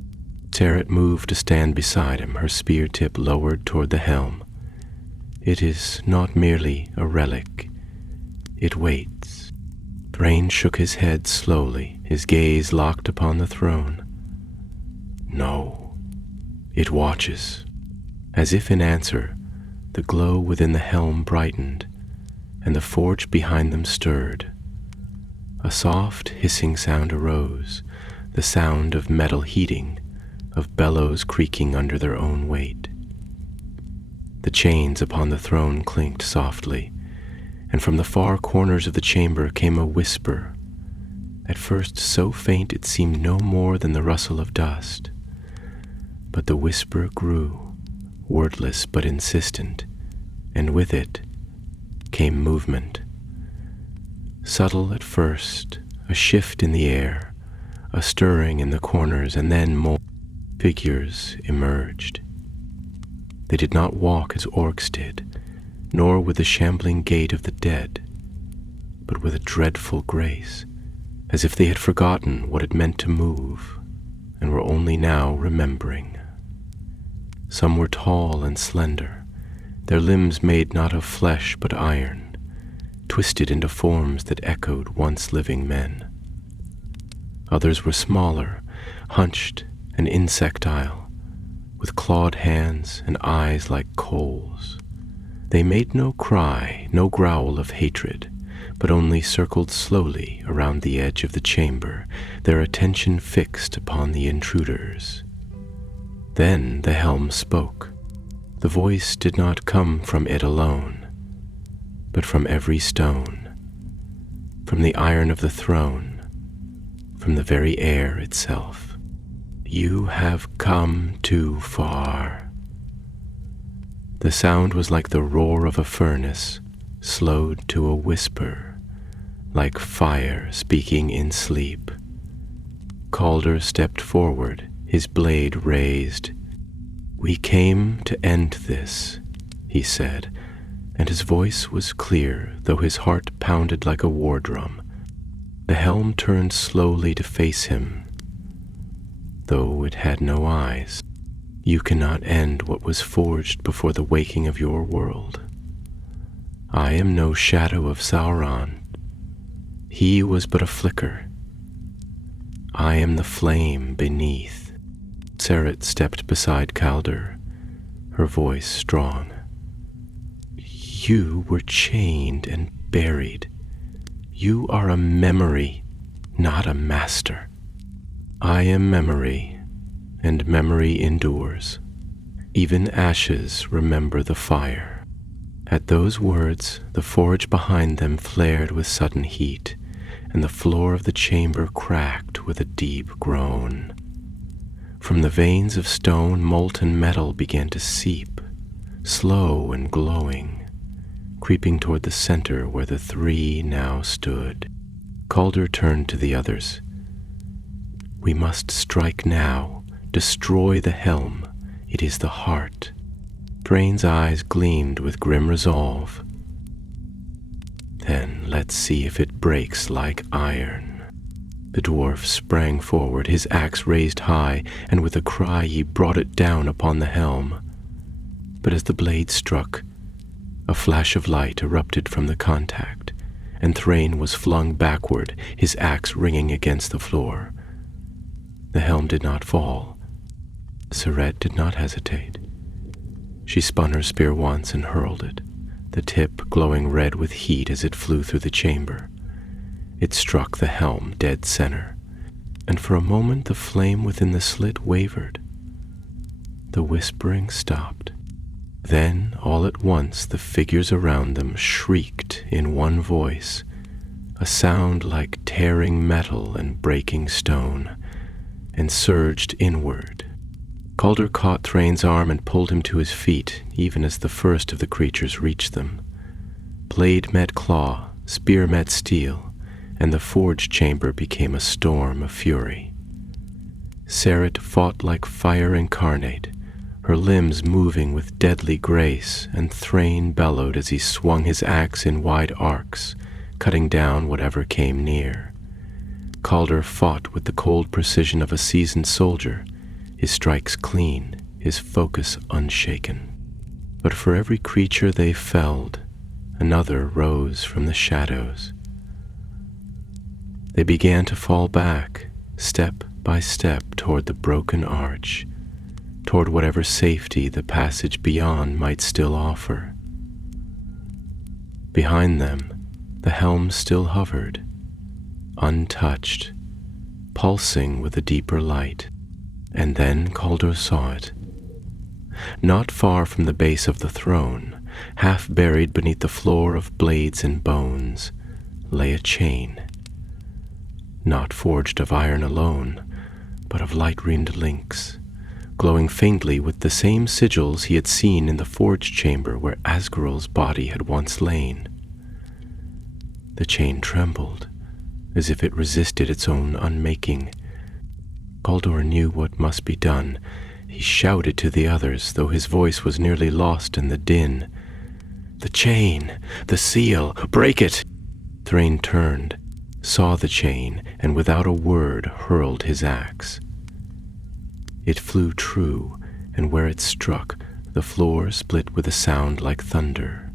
Seret moved to stand beside him, her spear tip lowered toward the helm. "It is not merely a relic. It waits." Thrain shook his head slowly, his gaze locked upon the throne. "No, it watches." As if in answer, the glow within the helm brightened, and the forge behind them stirred. A soft hissing sound arose, the sound of metal heating, of bellows creaking under their own weight. The chains upon the throne clinked softly, and from the far corners of the chamber came a whisper, at first so faint it seemed no more than the rustle of dust. But the whisper grew, wordless but insistent, and with it came movement. Subtle at first, a shift in the air, a stirring in the corners, and then more figures emerged. They did not walk as orcs did, nor with the shambling gait of the dead, but with a dreadful grace, as if they had forgotten what it meant to move, and were only now remembering. Some were tall and slender, their limbs made not of flesh but iron, twisted into forms that echoed once living men. Others were smaller, hunched and insectile, with clawed hands and eyes like coals. They made no cry, no growl of hatred, but only circled slowly around the edge of the chamber, their attention fixed upon the intruders. Then the helm spoke. The voice did not come from it alone, but from every stone, from the iron of the throne, from the very air itself. You have come too far. The sound was like the roar of a furnace, slowed to a whisper, like fire speaking in sleep. Calder stepped forward, his blade raised. "We came to end this," he said, and his voice was clear, though his heart pounded like a war drum. The helm turned slowly to face him, though it had no eyes. "You cannot end what was forged before the waking of your world. I am no shadow of Sauron. He was but a flicker. I am the flame beneath." Serret stepped beside Calder, her voice strong. "You were chained and buried. You are a memory, not a master. I am memory, and memory endures. Even ashes remember the fire." At those words, the forge behind them flared with sudden heat, and the floor of the chamber cracked with a deep groan. From the veins of stone, molten metal began to seep, slow and glowing, creeping toward the center where the three now stood. Calder turned to the others. "We must strike now, destroy the helm. It is the heart." Thrain's eyes gleamed with grim resolve. "Then let's see if it breaks like iron." The dwarf sprang forward, his axe raised high, and with a cry he brought it down upon the helm. But as the blade struck, a flash of light erupted from the contact, and Thrain was flung backward, his axe ringing against the floor. The helm did not fall. Serret did not hesitate. She spun her spear once and hurled it, the tip glowing red with heat as it flew through the chamber. It struck the helm dead center, and for a moment the flame within the slit wavered. The whispering stopped. Then, all at once, the figures around them shrieked in one voice, a sound like tearing metal and breaking stone, and surged inward. Calder caught Thrain's arm and pulled him to his feet, even as the first of the creatures reached them. Blade met claw, spear met steel, and the forge chamber became a storm of fury. Serret fought like fire incarnate, her limbs moving with deadly grace, and Thrain bellowed as he swung his axe in wide arcs, cutting down whatever came near. Calder fought with the cold precision of a seasoned soldier, his strikes clean, his focus unshaken. But for every creature they felled, another rose from the shadows. They began to fall back, step by step, toward the broken arch, toward whatever safety the passage beyond might still offer. Behind them, the helm still hovered, untouched, pulsing with a deeper light. And then Calder saw it. Not far from the base of the throne, half buried beneath the floor of blades and bones, lay a chain. Not forged of iron alone, but of light-rimmed links, glowing faintly with the same sigils he had seen in the forge chamber where Asgarel's body had once lain. The chain trembled, as if it resisted its own unmaking. Calder knew what must be done. He shouted to the others, though his voice was nearly lost in the din. "The chain! The seal! Break it!" Thrain turned, saw the chain, and without a word hurled his axe. It flew true, and where it struck, the floor split with a sound like thunder.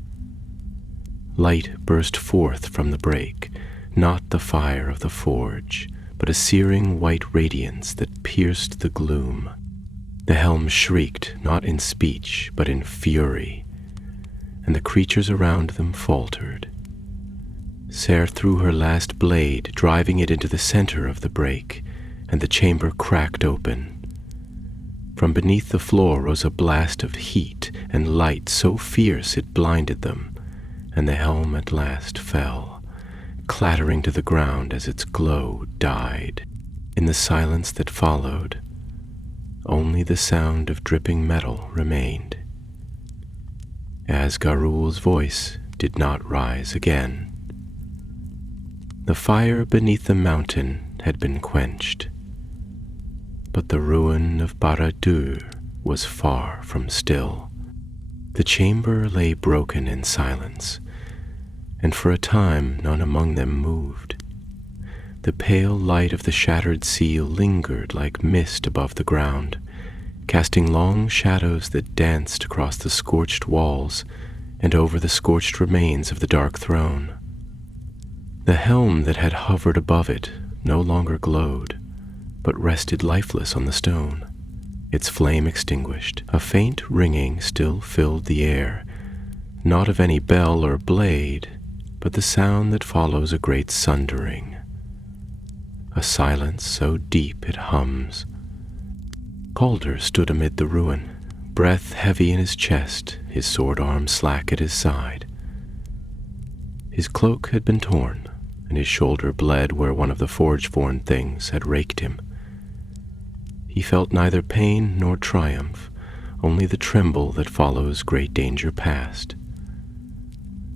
Light burst forth from the break, not the fire of the forge, but a searing white radiance that pierced the gloom. The helm shrieked, not in speech, but in fury, and the creatures around them faltered. Ser threw her last blade, driving it into the center of the break, and the chamber cracked open. From beneath the floor rose a blast of heat and light so fierce it blinded them, and the helm at last fell, clattering to the ground as its glow died. In the silence that followed, only the sound of dripping metal remained. Asgarul's voice did not rise again. The fire beneath the mountain had been quenched, but the ruin of Barad-dûr was far from still. The chamber lay broken in silence, and for a time none among them moved. The pale light of the shattered seal lingered like mist above the ground, casting long shadows that danced across the scorched walls and over the scorched remains of the dark throne. The helm that had hovered above it no longer glowed, but rested lifeless on the stone, its flame extinguished. A faint ringing still filled the air, not of any bell or blade, but the sound that follows a great sundering. A silence so deep it hums. Calder stood amid the ruin, breath heavy in his chest, his sword arm slack at his side. His cloak had been torn, and his shoulder bled where one of the forge-born things had raked him. He felt neither pain nor triumph, only the tremble that follows great danger past.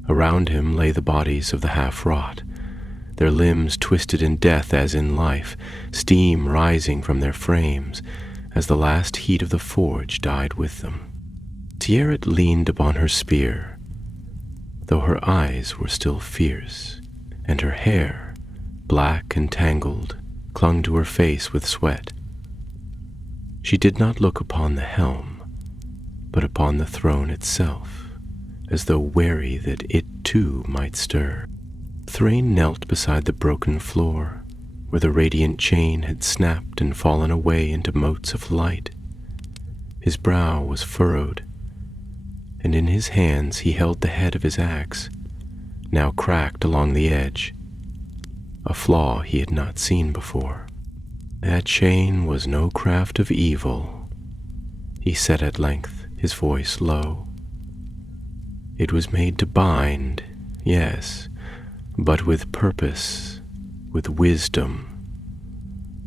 Around him lay the bodies of the half-wrought, their limbs twisted in death as in life, steam rising from their frames as the last heat of the forge died with them. Tierret leaned upon her spear, though her eyes were still fierce, and her hair, black and tangled, clung to her face with sweat. She did not look upon the helm, but upon the throne itself, as though wary that it too might stir. Thrain knelt beside the broken floor, where the radiant chain had snapped and fallen away into motes of light. His brow was furrowed, and in his hands he held the head of his axe, now cracked along the edge, a flaw he had not seen before. That chain was no craft of evil, he said at length, his voice low. It was made to bind, yes, but with purpose, with wisdom.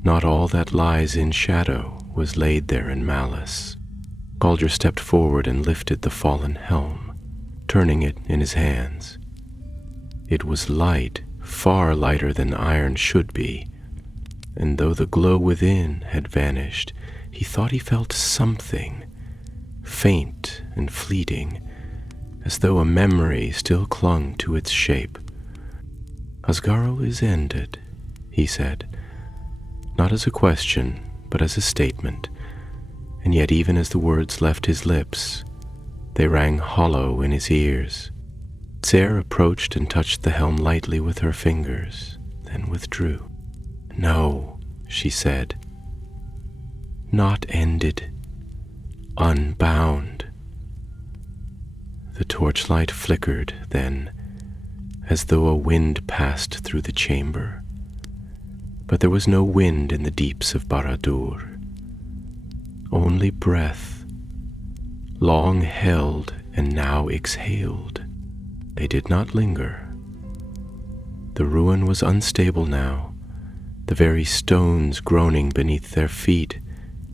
Not all that lies in shadow was laid there in malice. Calder stepped forward and lifted the fallen helm, turning it in his hands. It was light, far lighter than iron should be, and though the glow within had vanished, he thought he felt something, faint and fleeting, as though a memory still clung to its shape. Asgarul is ended, he said, not as a question, but as a statement, and yet even as the words left his lips, they rang hollow in his ears. Ser approached and touched the helm lightly with her fingers, then withdrew. No, she said, not ended, unbound. The torchlight flickered then, as though a wind passed through the chamber. But there was no wind in the deeps of Barad-dûr, only breath, long held and now exhaled. They did not linger. The ruin was unstable now, the very stones groaning beneath their feet,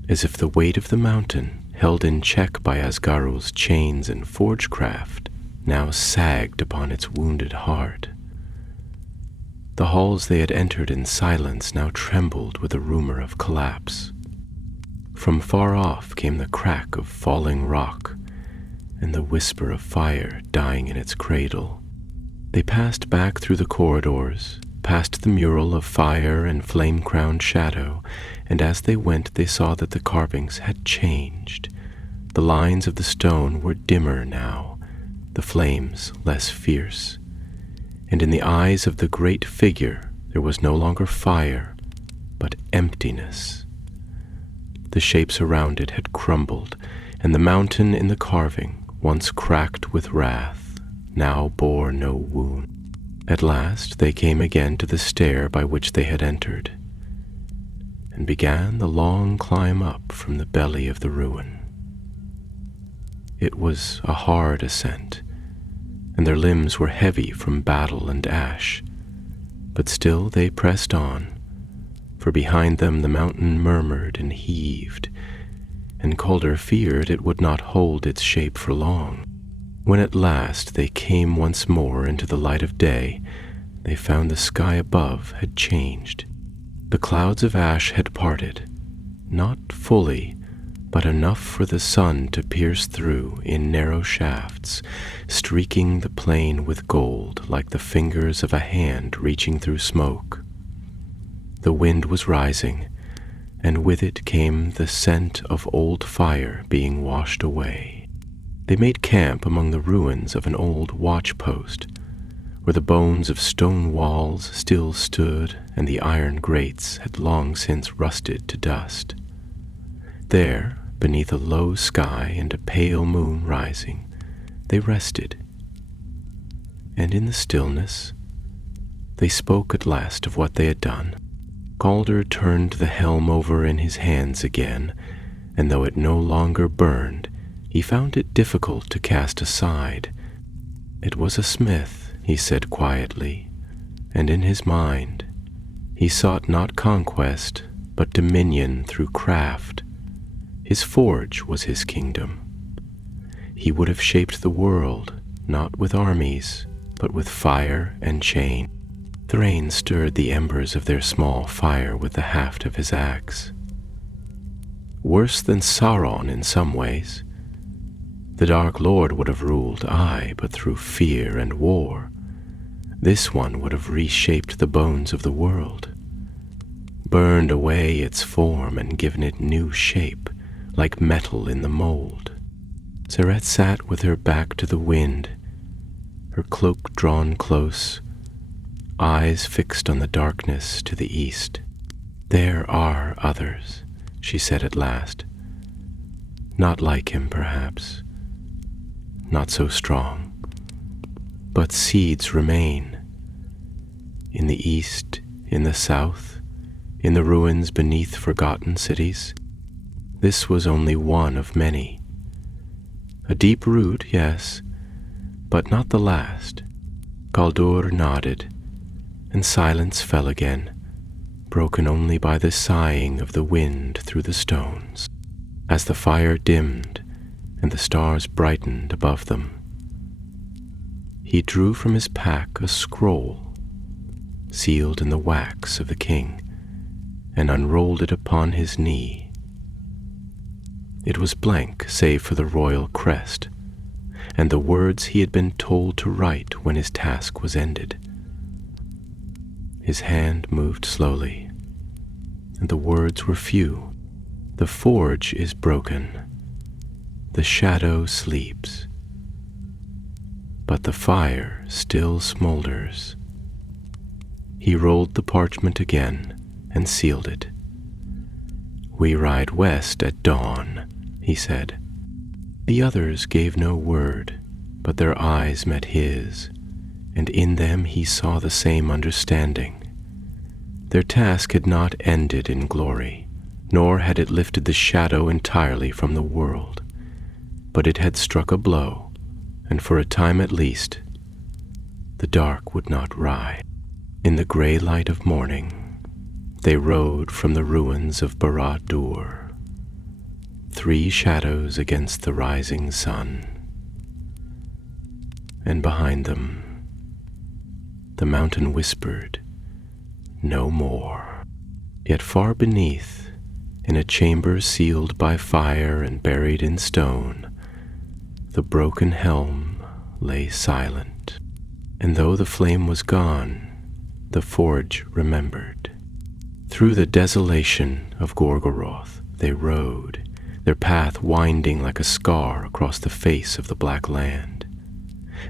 as if the weight of the mountain, held in check by Asgarul's chains and forgecraft, now sagged upon its wounded heart. The halls they had entered in silence now trembled with a rumor of collapse. From far off came the crack of falling rock and the whisper of fire dying in its cradle. They passed back through the corridors, past the mural of fire and flame-crowned shadow, and as they went they saw that the carvings had changed. The lines of the stone were dimmer now, the flames less fierce, and in the eyes of the great figure there was no longer fire, but emptiness. The shapes around it had crumbled, and the mountain in the carving, once cracked with wrath, now bore no wound. At last they came again to the stair by which they had entered, and began the long climb up from the belly of the ruin. It was a hard ascent, and their limbs were heavy from battle and ash, but still they pressed on, for behind them the mountain murmured and heaved, and Calder feared it would not hold its shape for long. When at last they came once more into the light of day, they found the sky above had changed. The clouds of ash had parted, not fully, but enough for the sun to pierce through in narrow shafts, streaking the plain with gold like the fingers of a hand reaching through smoke. The wind was rising, and with it came the scent of old fire being washed away. They made camp among the ruins of an old watch-post, where the bones of stone walls still stood and the iron grates had long since rusted to dust. There, beneath a low sky and a pale moon rising, they rested, and in the stillness they spoke at last of what they had done. Calder turned the helm over in his hands again, and though it no longer burned, he found it difficult to cast aside. It was a smith, he said quietly, and in his mind he sought not conquest, but dominion through craft. His forge was his kingdom. He would have shaped the world, not with armies, but with fire and chain. Thrain stirred the embers of their small fire with the haft of his axe. Worse than Sauron in some ways. The Dark Lord would have ruled, aye, but through fear and war. This one would have reshaped the bones of the world, burned away its form and given it new shape, like metal in the mold. Sareth sat with her back to the wind, her cloak drawn close, eyes fixed on the darkness to the east. "There are others," she said at last. "Not like him, perhaps, not so strong, but seeds remain. In the east, in the south, in the ruins beneath forgotten cities. This was only one of many. A deep root, yes, but not the last." Calder nodded, and silence fell again, broken only by the sighing of the wind through the stones, as the fire dimmed and the stars brightened above them. He drew from his pack a scroll, sealed in the wax of the king, and unrolled it upon his knee. It was blank save for the royal crest, and the words he had been told to write when his task was ended. His hand moved slowly, and the words were few. "The forge is broken, the shadow sleeps, but the fire still smolders." He rolled the parchment again and sealed it. "We ride west at dawn," he said. The others gave no word, but their eyes met his, and in them he saw the same understanding. Their task had not ended in glory, nor had it lifted the shadow entirely from the world, but it had struck a blow, and for a time at least, the dark would not rise. In the grey light of morning, they rode from the ruins of Barad-dûr, 3 shadows against the rising sun, and behind them, the mountain whispered, "No more." Yet far beneath, in a chamber sealed by fire and buried in stone, the broken helm lay silent. And though the flame was gone, the forge remembered. Through the desolation of Gorgoroth they rode, their path winding like a scar across the face of the black land.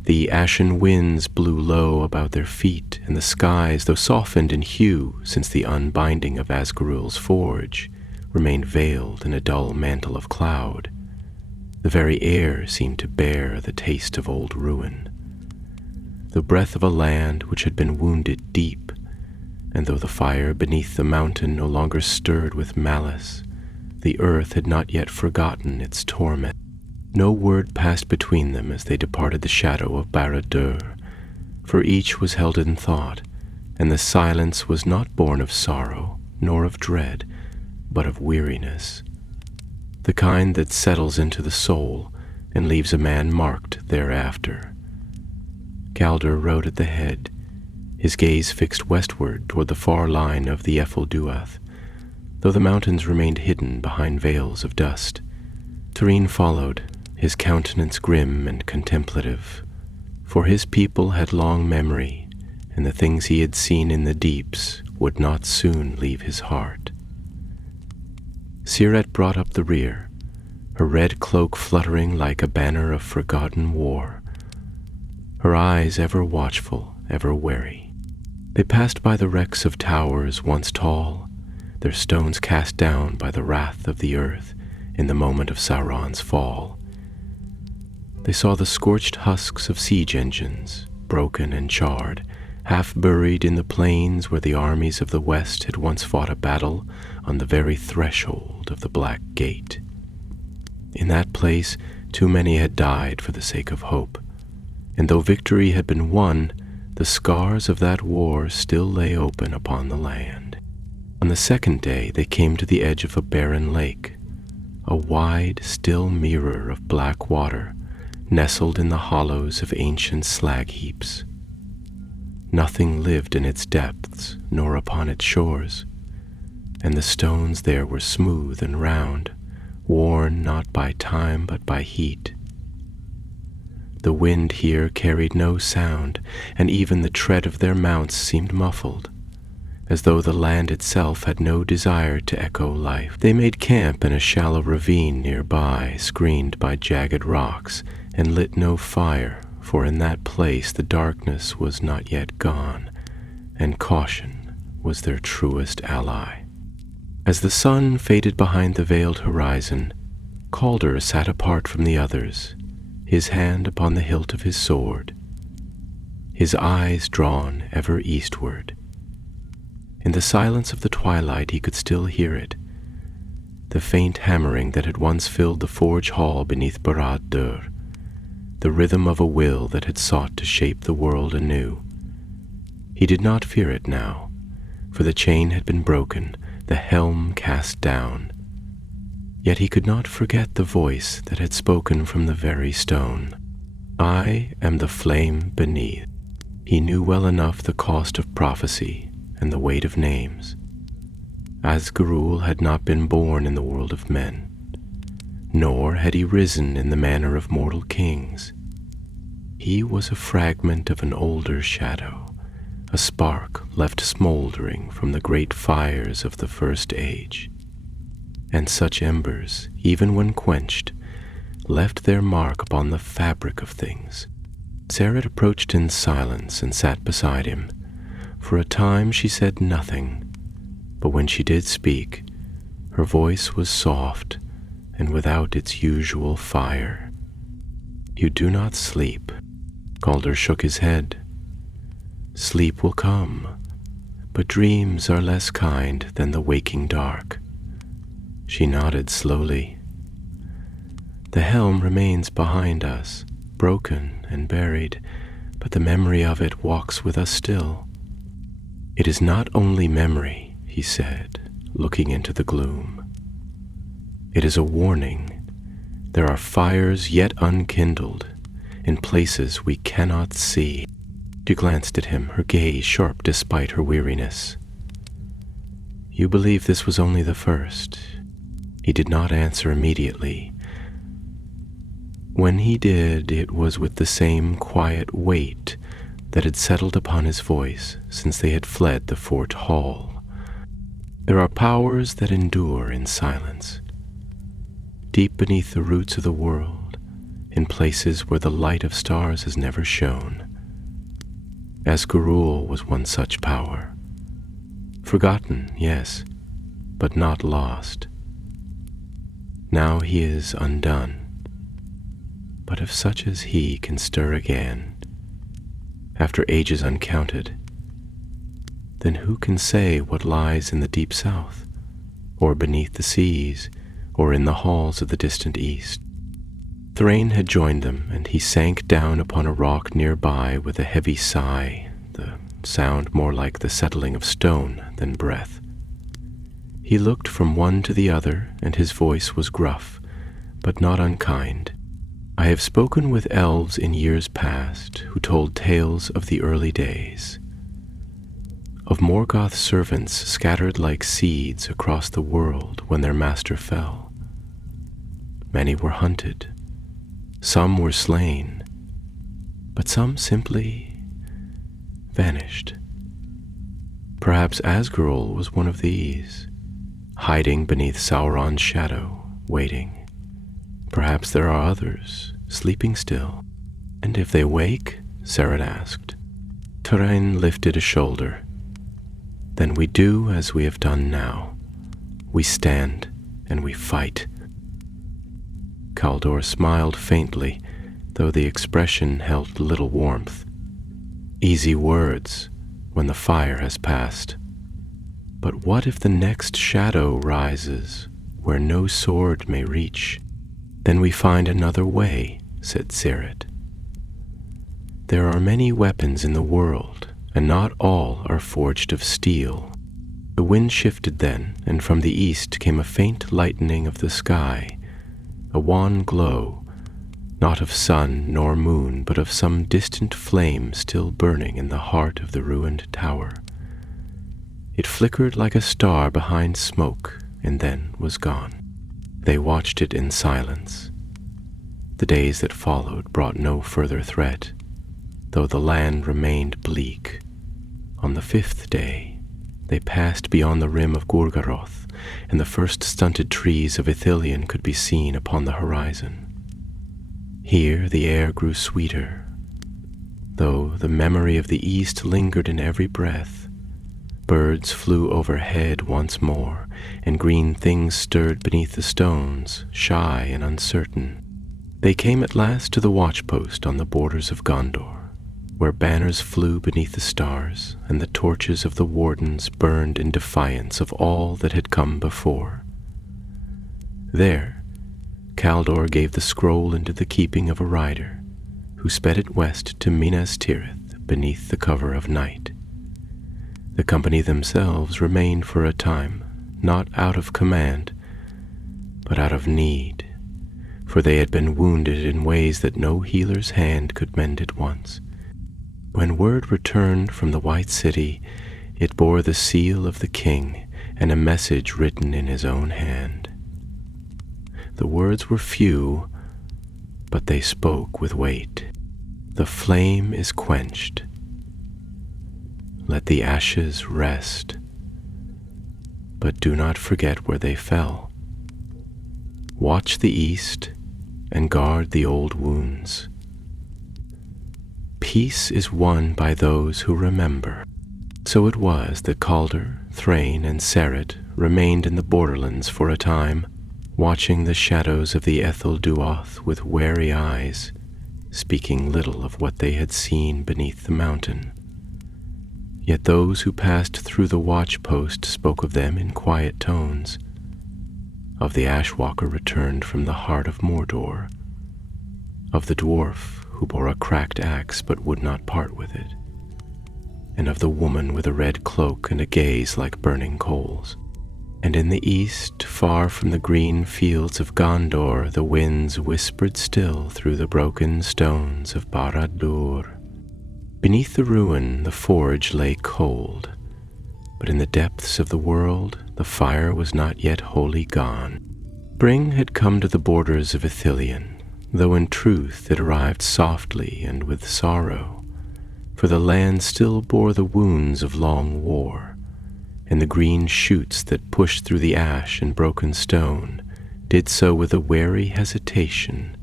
The ashen winds blew low about their feet, and the skies, though softened in hue since the unbinding of Asgaruel's forge, remained veiled in a dull mantle of cloud. The very air seemed to bear the taste of old ruin, the breath of a land which had been wounded deep, and though the fire beneath the mountain no longer stirred with malice, the earth had not yet forgotten its torment. No word passed between them as they departed the shadow of Barad-dûr, for each was held in thought, and the silence was not born of sorrow nor of dread, but of weariness, the kind that settles into the soul and leaves a man marked thereafter. Galder rode at the head, his gaze fixed westward toward the far line of the Ephel-duath, though the mountains remained hidden behind veils of dust. Thoreen followed, his countenance grim and contemplative, for his people had long memory, and the things he had seen in the deeps would not soon leave his heart. Siret brought up the rear, her red cloak fluttering like a banner of forgotten war, her eyes ever watchful, ever wary. They passed by the wrecks of towers once tall, their stones cast down by the wrath of the earth in the moment of Sauron's fall. They saw the scorched husks of siege engines, broken and charred, half buried in the plains where the armies of the West had once fought a battle on the very threshold of the Black Gate. In that place, too many had died for the sake of hope, and though victory had been won, the scars of that war still lay open upon the land. On the second day they came to the edge of a barren lake, a wide, still mirror of black water, nestled in the hollows of ancient slag heaps. Nothing lived in its depths, nor upon its shores, and the stones there were smooth and round, worn not by time but by heat. The wind here carried no sound, and even the tread of their mounts seemed muffled, as though the land itself had no desire to echo life. They made camp in a shallow ravine nearby, screened by jagged rocks, and lit no fire, for in that place the darkness was not yet gone, and caution was their truest ally. As the sun faded behind the veiled horizon, Calder sat apart from the others, his hand upon the hilt of his sword, his eyes drawn ever eastward. In the silence of the twilight he could still hear it, the faint hammering that had once filled the forge hall beneath Barad-dûr, the rhythm of a will that had sought to shape the world anew. He did not fear it now, for the chain had been broken, the helm cast down. Yet he could not forget the voice that had spoken from the very stone. I am the flame beneath. He knew well enough the cost of prophecy and the weight of names. Asgaruel had not been born in the world of men, nor had he risen in the manner of mortal kings. He was a fragment of an older shadow, a spark left smoldering from the great fires of the First Age. And such embers, even when quenched, left their mark upon the fabric of things. Siret approached in silence and sat beside him. For a time she said nothing, but when she did speak, her voice was soft and without its usual fire. You do not sleep. Calder shook his head. Sleep will come, but dreams are less kind than the waking dark. She nodded slowly. The helm remains behind us, broken and buried, but the memory of it walks with us still. It is not only memory, he said, looking into the gloom. It is a warning. There are fires yet unkindled, in places we cannot see. She glanced at him, her gaze sharp despite her weariness. You believe this was only the first? He did not answer immediately. When he did, it was with the same quiet weight, that had settled upon his voice since they had fled the fort hall. There are powers that endure in silence, deep beneath the roots of the world, in places where the light of stars has never shone. Asgarul was one such power. Forgotten, yes, but not lost. Now he is undone. But if such as he can stir again, after ages uncounted, then who can say what lies in the deep south, or beneath the seas, or in the halls of the distant east? Thrain had joined them, and he sank down upon a rock nearby with a heavy sigh, the sound more like the settling of stone than breath. He looked from one to the other, and his voice was gruff, but not unkind. I have spoken with elves in years past who told tales of the early days, of Morgoth's servants scattered like seeds across the world when their master fell. Many were hunted, some were slain, but some simply vanished. Perhaps Asgarul was one of these, hiding beneath Sauron's shadow, waiting. Perhaps there are others, sleeping still. And if they wake, Seren asked. Thrain lifted a shoulder. Then we do as we have done now. We stand and we fight. Kaldor smiled faintly, though the expression held little warmth. Easy words when the fire has passed. But what if the next shadow rises where no sword may reach? Then we find another way, said Seret. There are many weapons in the world, and not all are forged of steel. The wind shifted then, and from the east came a faint lightening of the sky, a wan glow, not of sun nor moon, but of some distant flame still burning in the heart of the ruined tower. It flickered like a star behind smoke, and then was gone. They watched it in silence. The days that followed brought no further threat, though the land remained bleak. On the 5th day, they passed beyond the rim of Gorgoroth, and the first stunted trees of Ithilien could be seen upon the horizon. Here the air grew sweeter, though the memory of the east lingered in every breath. Birds flew overhead once more, and green things stirred beneath the stones, shy and uncertain. They came at last to the watchpost on the borders of Gondor, where banners flew beneath the stars, and the torches of the wardens burned in defiance of all that had come before. There, Kaldor gave the scroll into the keeping of a rider, who sped it west to Minas Tirith beneath the cover of night. The company themselves remained for a time, not out of command, but out of need, for they had been wounded in ways that no healer's hand could mend at once. When word returned from the White City, it bore the seal of the king and a message written in his own hand. The words were few, but they spoke with weight. The flame is quenched. Let the ashes rest, but do not forget where they fell. Watch the east and guard the old wounds. Peace is won by those who remember. So it was that Calder, Thrain, and Seret remained in the borderlands for a time, watching the shadows of the Ethel Duoth with wary eyes, speaking little of what they had seen beneath the mountain. Yet those who passed through the watch-post spoke of them in quiet tones, of the Ashwalker returned from the heart of Mordor, of the dwarf who bore a cracked axe but would not part with it, and of the woman with a red cloak and a gaze like burning coals. And in the east, far from the green fields of Gondor, the winds whispered still through the broken stones of Barad-dûr. Beneath the ruin, the forge lay cold, but in the depths of the world, the fire was not yet wholly gone. Spring had come to the borders of Ithilien, though in truth it arrived softly and with sorrow, for the land still bore the wounds of long war, and the green shoots that pushed through the ash and broken stone did so with the wary hesitation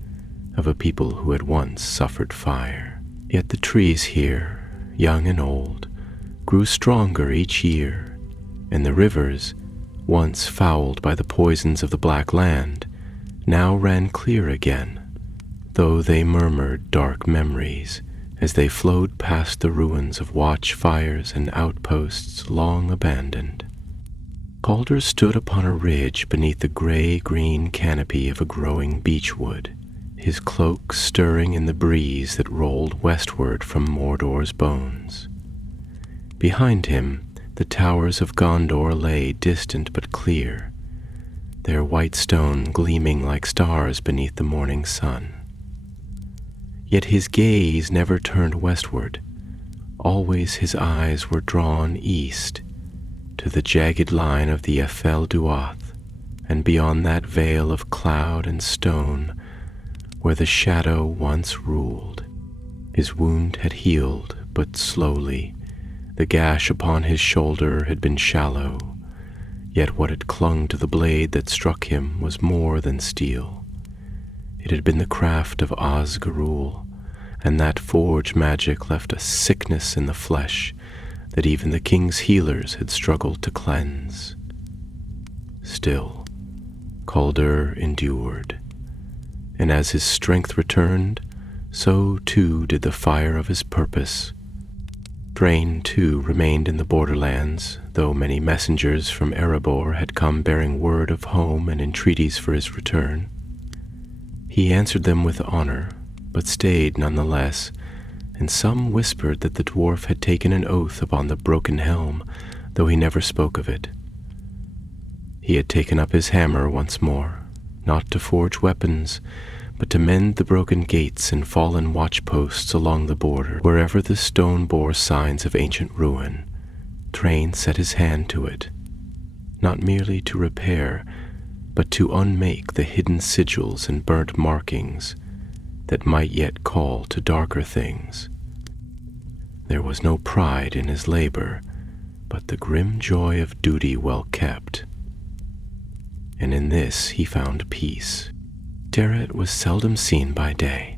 of a people who had once suffered fire. Yet the trees here, young and old, grew stronger each year, and the rivers, once fouled by the poisons of the black land, now ran clear again, though they murmured dark memories as they flowed past the ruins of watchfires and outposts long abandoned. Calder stood upon a ridge beneath the gray-green canopy of a growing beechwood, his cloak stirring in the breeze that rolled westward from Mordor's bones. Behind him, the towers of Gondor lay distant but clear, their white stone gleaming like stars beneath the morning sun. Yet his gaze never turned westward. Always his eyes were drawn east, to the jagged line of the Ephel Duath, and beyond that veil of cloud and stone where the shadow once ruled. His wound had healed, but slowly. The gash upon his shoulder had been shallow, yet what had clung to the blade that struck him was more than steel. It had been the craft of Osgarul, and that forge magic left a sickness in the flesh that even the king's healers had struggled to cleanse. Still, Calder endured, and as his strength returned, so too did the fire of his purpose. Thrain, too, remained in the borderlands, though many messengers from Erebor had come bearing word of home and entreaties for his return. He answered them with honor, but stayed nonetheless, and some whispered that the dwarf had taken an oath upon the broken helm, though he never spoke of it. He had taken up his hammer once more, not to forge weapons, but to mend the broken gates and fallen watchposts along the border. Wherever the stone bore signs of ancient ruin, Thrain set his hand to it, not merely to repair, but to unmake the hidden sigils and burnt markings that might yet call to darker things. There was no pride in his labor, but the grim joy of duty well kept, and in this he found peace. Deret was seldom seen by day.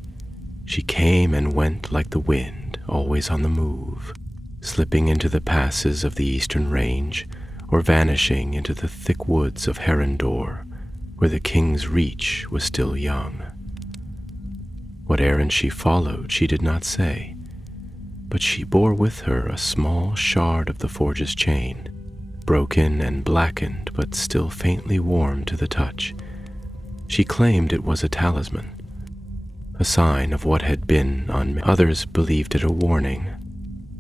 She came and went like the wind, always on the move, slipping into the passes of the eastern range, or vanishing into the thick woods of Herondor, where the king's reach was still young. What errand she followed she did not say, but she bore with her a small shard of the forge's chain, broken and blackened but still faintly warm to the touch. She claimed it was a talisman, a sign of what had been on others believed it a warning.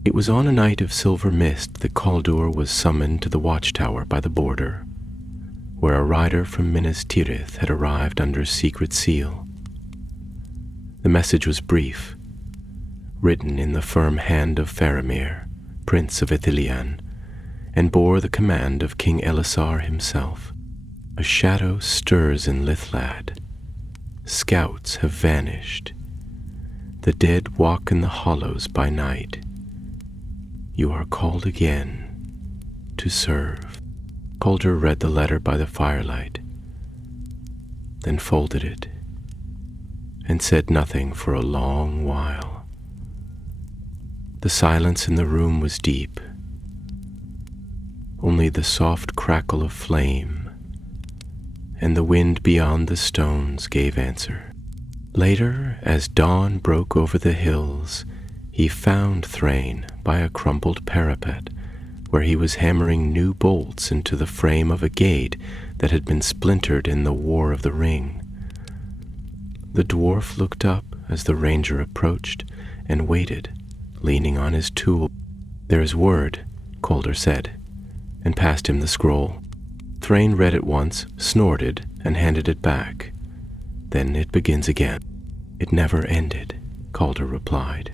It was on a night of silver mist that Calder was summoned to the watchtower by the border, where a rider from Minas Tirith had arrived under secret seal. The message was brief, written in the firm hand of Faramir, Prince of Ithilien, and bore the command of King Elisar himself. A shadow stirs in Lithlad. Scouts have vanished. The dead walk in the hollows by night. You are called again to serve. Calder read the letter by the firelight, then folded it, and said nothing for a long while. The silence in the room was deep. Only the soft crackle of flame and the wind beyond the stones gave answer. Later, as dawn broke over the hills, he found Thrain by a crumpled parapet, where he was hammering new bolts into the frame of a gate that had been splintered in the War of the Ring. The dwarf looked up as the ranger approached and waited, leaning on his tool. "There is word," Calder said, and passed him the scroll. Thrain read it once, snorted, and handed it back. "Then it begins again." "It never ended," Calder replied.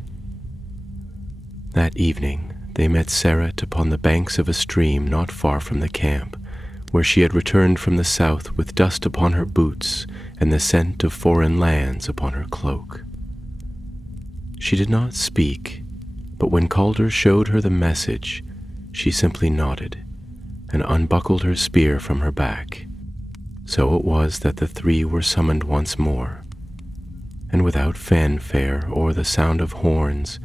That evening they met Seret upon the banks of a stream not far from the camp, where she had returned from the south with dust upon her boots and the scent of foreign lands upon her cloak. She did not speak, But when Calder showed her the message, she simply nodded and unbuckled her spear from her back. So it was that the three were summoned once more, and without fanfare or the sound of horns,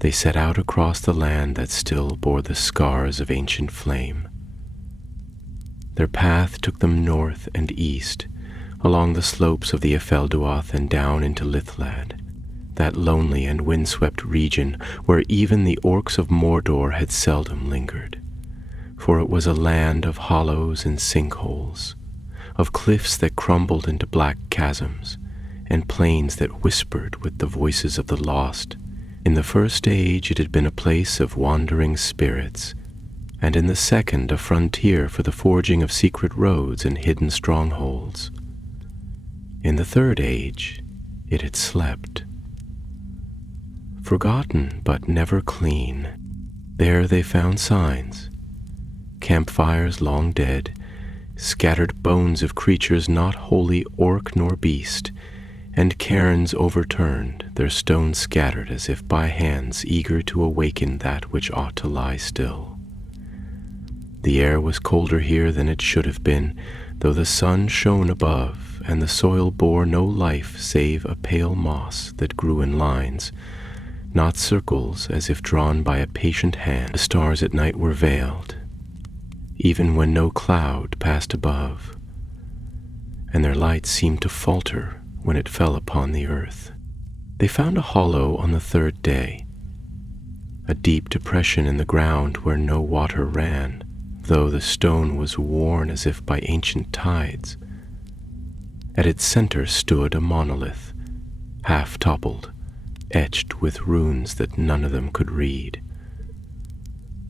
they set out across the land that still bore the scars of ancient flame. Their path took them north and east, along the slopes of the Efelduath and down into Lithlad, that lonely and windswept region where even the orcs of Mordor had seldom lingered, for it was a land of hollows and sinkholes, of cliffs that crumbled into black chasms, and plains that whispered with the voices of the lost. In the first age it had been a place of wandering spirits, and in the second a frontier for the forging of secret roads and hidden strongholds. In the third age it had slept. Forgotten but never clean, there they found signs, campfires long dead, scattered bones of creatures not wholly orc nor beast, and cairns overturned, their stones scattered as if by hands eager to awaken that which ought to lie still. The air was colder here than it should have been, though the sun shone above, and the soil bore no life save a pale moss that grew in lines, not circles as if drawn by a patient hand. The stars at night were veiled, even when no cloud passed above, and their light seemed to falter when it fell upon the earth. They found a hollow on the third day, a deep depression in the ground where no water ran, though the stone was worn as if by ancient tides. At its center stood a monolith, half toppled, etched with runes that none of them could read.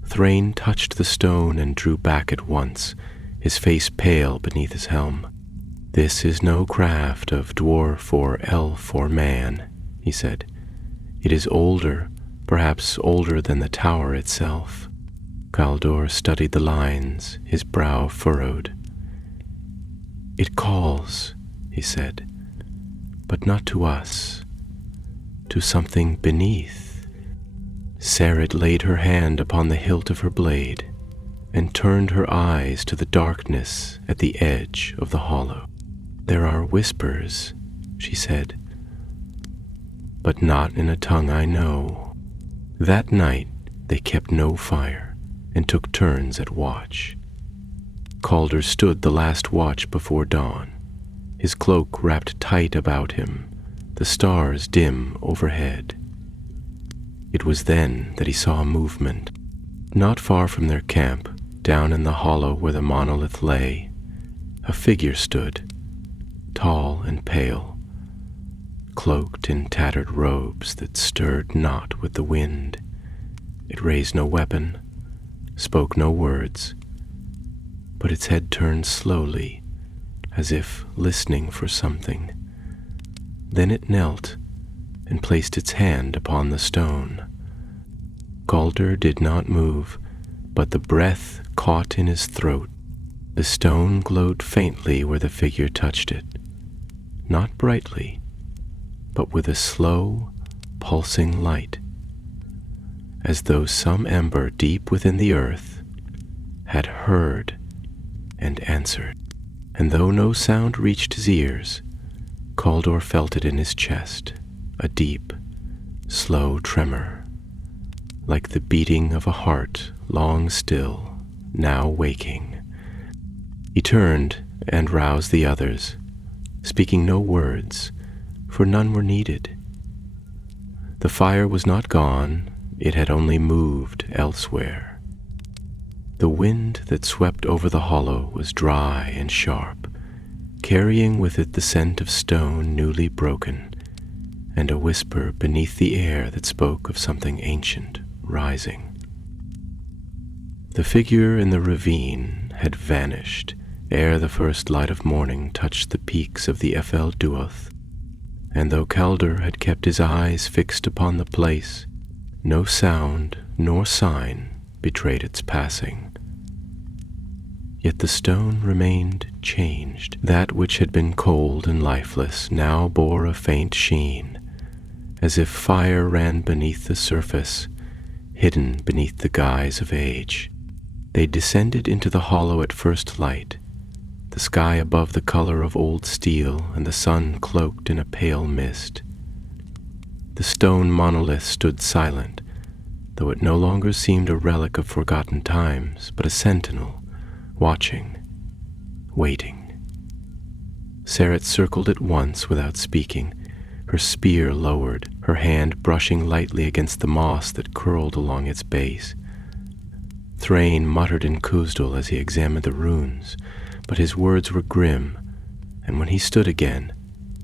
Thrain touched the stone and drew back at once, his face pale beneath his helm. "This is no craft of dwarf or elf or man," he said. "It is older, perhaps older than the tower itself." Calder studied the lines, his brow furrowed. "It calls," he said, "but not to us, to something beneath." Sarid laid her hand upon the hilt of her blade and turned her eyes to the darkness at the edge of the hollow. "There are whispers," she said, "but not in a tongue I know." That night they kept no fire and took turns at watch. Calder stood the last watch before dawn, his cloak wrapped tight about him, the stars dim overhead. It was then that he saw movement. Not far from their camp, down in the hollow where the monolith lay, a figure stood, tall and pale, cloaked in tattered robes that stirred not with the wind. It raised no weapon, spoke no words, but its head turned slowly, as if listening for something. Then it knelt and placed its hand upon the stone. Calder did not move, but the breath caught in his throat. The stone glowed faintly where the figure touched it, not brightly, but with a slow, pulsing light, as though some ember deep within the earth had heard and answered. And though no sound reached his ears, Calder felt it in his chest, a deep, slow tremor, like the beating of a heart long still, now waking. He turned and roused the others, speaking no words, for none were needed. The fire was not gone, it had only moved elsewhere. The wind that swept over the hollow was dry and sharp, carrying with it the scent of stone newly broken, and a whisper beneath the air that spoke of something ancient rising. The figure in the ravine had vanished ere the first light of morning touched the peaks of the Efelduath, and though Calder had kept his eyes fixed upon the place, no sound nor sign betrayed its passing. Yet the stone remained changed. That which had been cold and lifeless now bore a faint sheen, as if fire ran beneath the surface, hidden beneath the guise of age. They descended into the hollow at first light, the sky above the color of old steel and the sun cloaked in a pale mist. The stone monolith stood silent, though it no longer seemed a relic of forgotten times, but a sentinel, watching, waiting. Sarah circled it once without speaking, her spear lowered, her hand brushing lightly against the moss that curled along its base. Thrain muttered in Khuzdul as he examined the runes, but his words were grim, and when he stood again,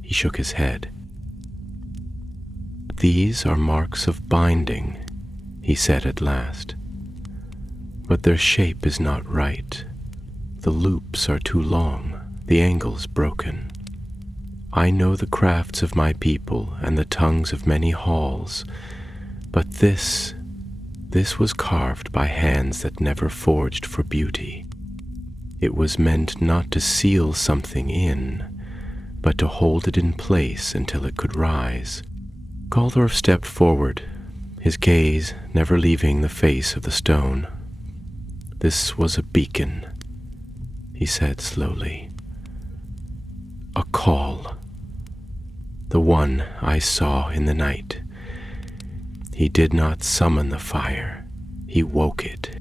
he shook his head. "These are marks of binding," he said at last, "but their shape is not right. The loops are too long, the angles broken. I know the crafts of my people and the tongues of many halls, but this was carved by hands that never forged for beauty. It was meant not to seal something in, but to hold it in place until it could rise." Galdor stepped forward, his gaze never leaving the face of the stone. "This was a beacon," he said slowly. "A call. The one I saw in the night. He did not summon the fire, he woke it.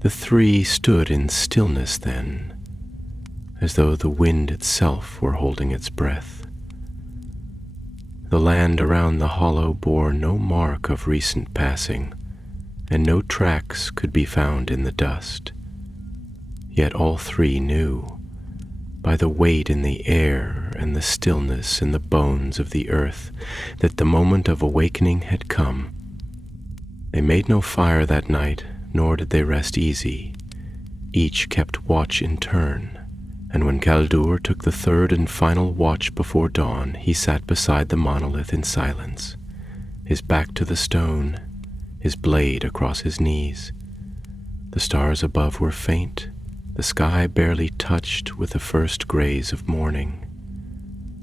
The three stood in stillness then, as though the wind itself were holding its breath. The land around the hollow bore no mark of recent passing, and no tracks could be found in the dust. Yet all three knew, by the weight in the air and the stillness in the bones of the earth, that the moment of awakening had come. They made no fire that night, nor did they rest easy. Each kept watch in turn, and when Kaldur took the third and final watch before dawn, he sat beside the monolith in silence, his back to the stone, his blade across his knees. The stars above were faint, the sky barely touched with the first grays of morning.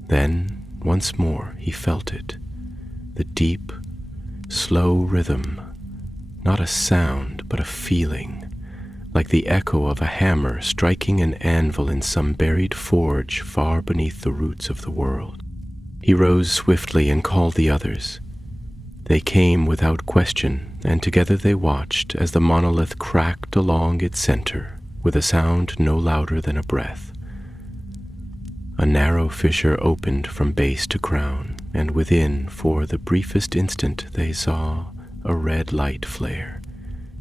Then, once more, he felt it, the deep, slow rhythm, not a sound, but a feeling, like the echo of a hammer striking an anvil in some buried forge far beneath the roots of the world. He rose swiftly and called the others. They came without question, and together they watched as the monolith cracked along its center with a sound no louder than a breath. A narrow fissure opened from base to crown, and within, for the briefest instant, they saw a red light flare,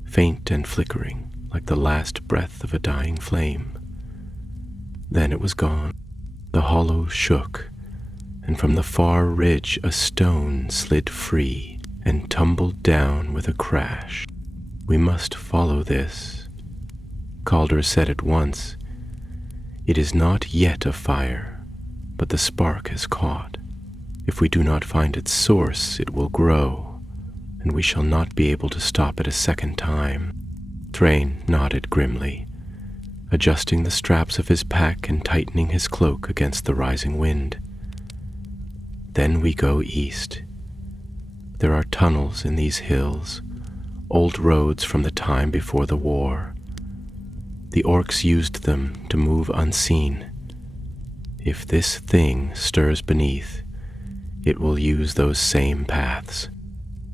faint and flickering, like the last breath of a dying flame. Then it was gone. The hollow shook, and from the far ridge a stone slid free and tumbled down with a crash. "We must follow this," Calder said at once. "It is not yet a fire, but the spark has caught. If we do not find its source, it will grow, and we shall not be able to stop it a second time." Thrain nodded grimly, adjusting the straps of his pack and tightening his cloak against the rising wind. "Then we go east. There are tunnels in these hills, old roads from the time before the war. The orcs used them to move unseen. If this thing stirs beneath, it will use those same paths."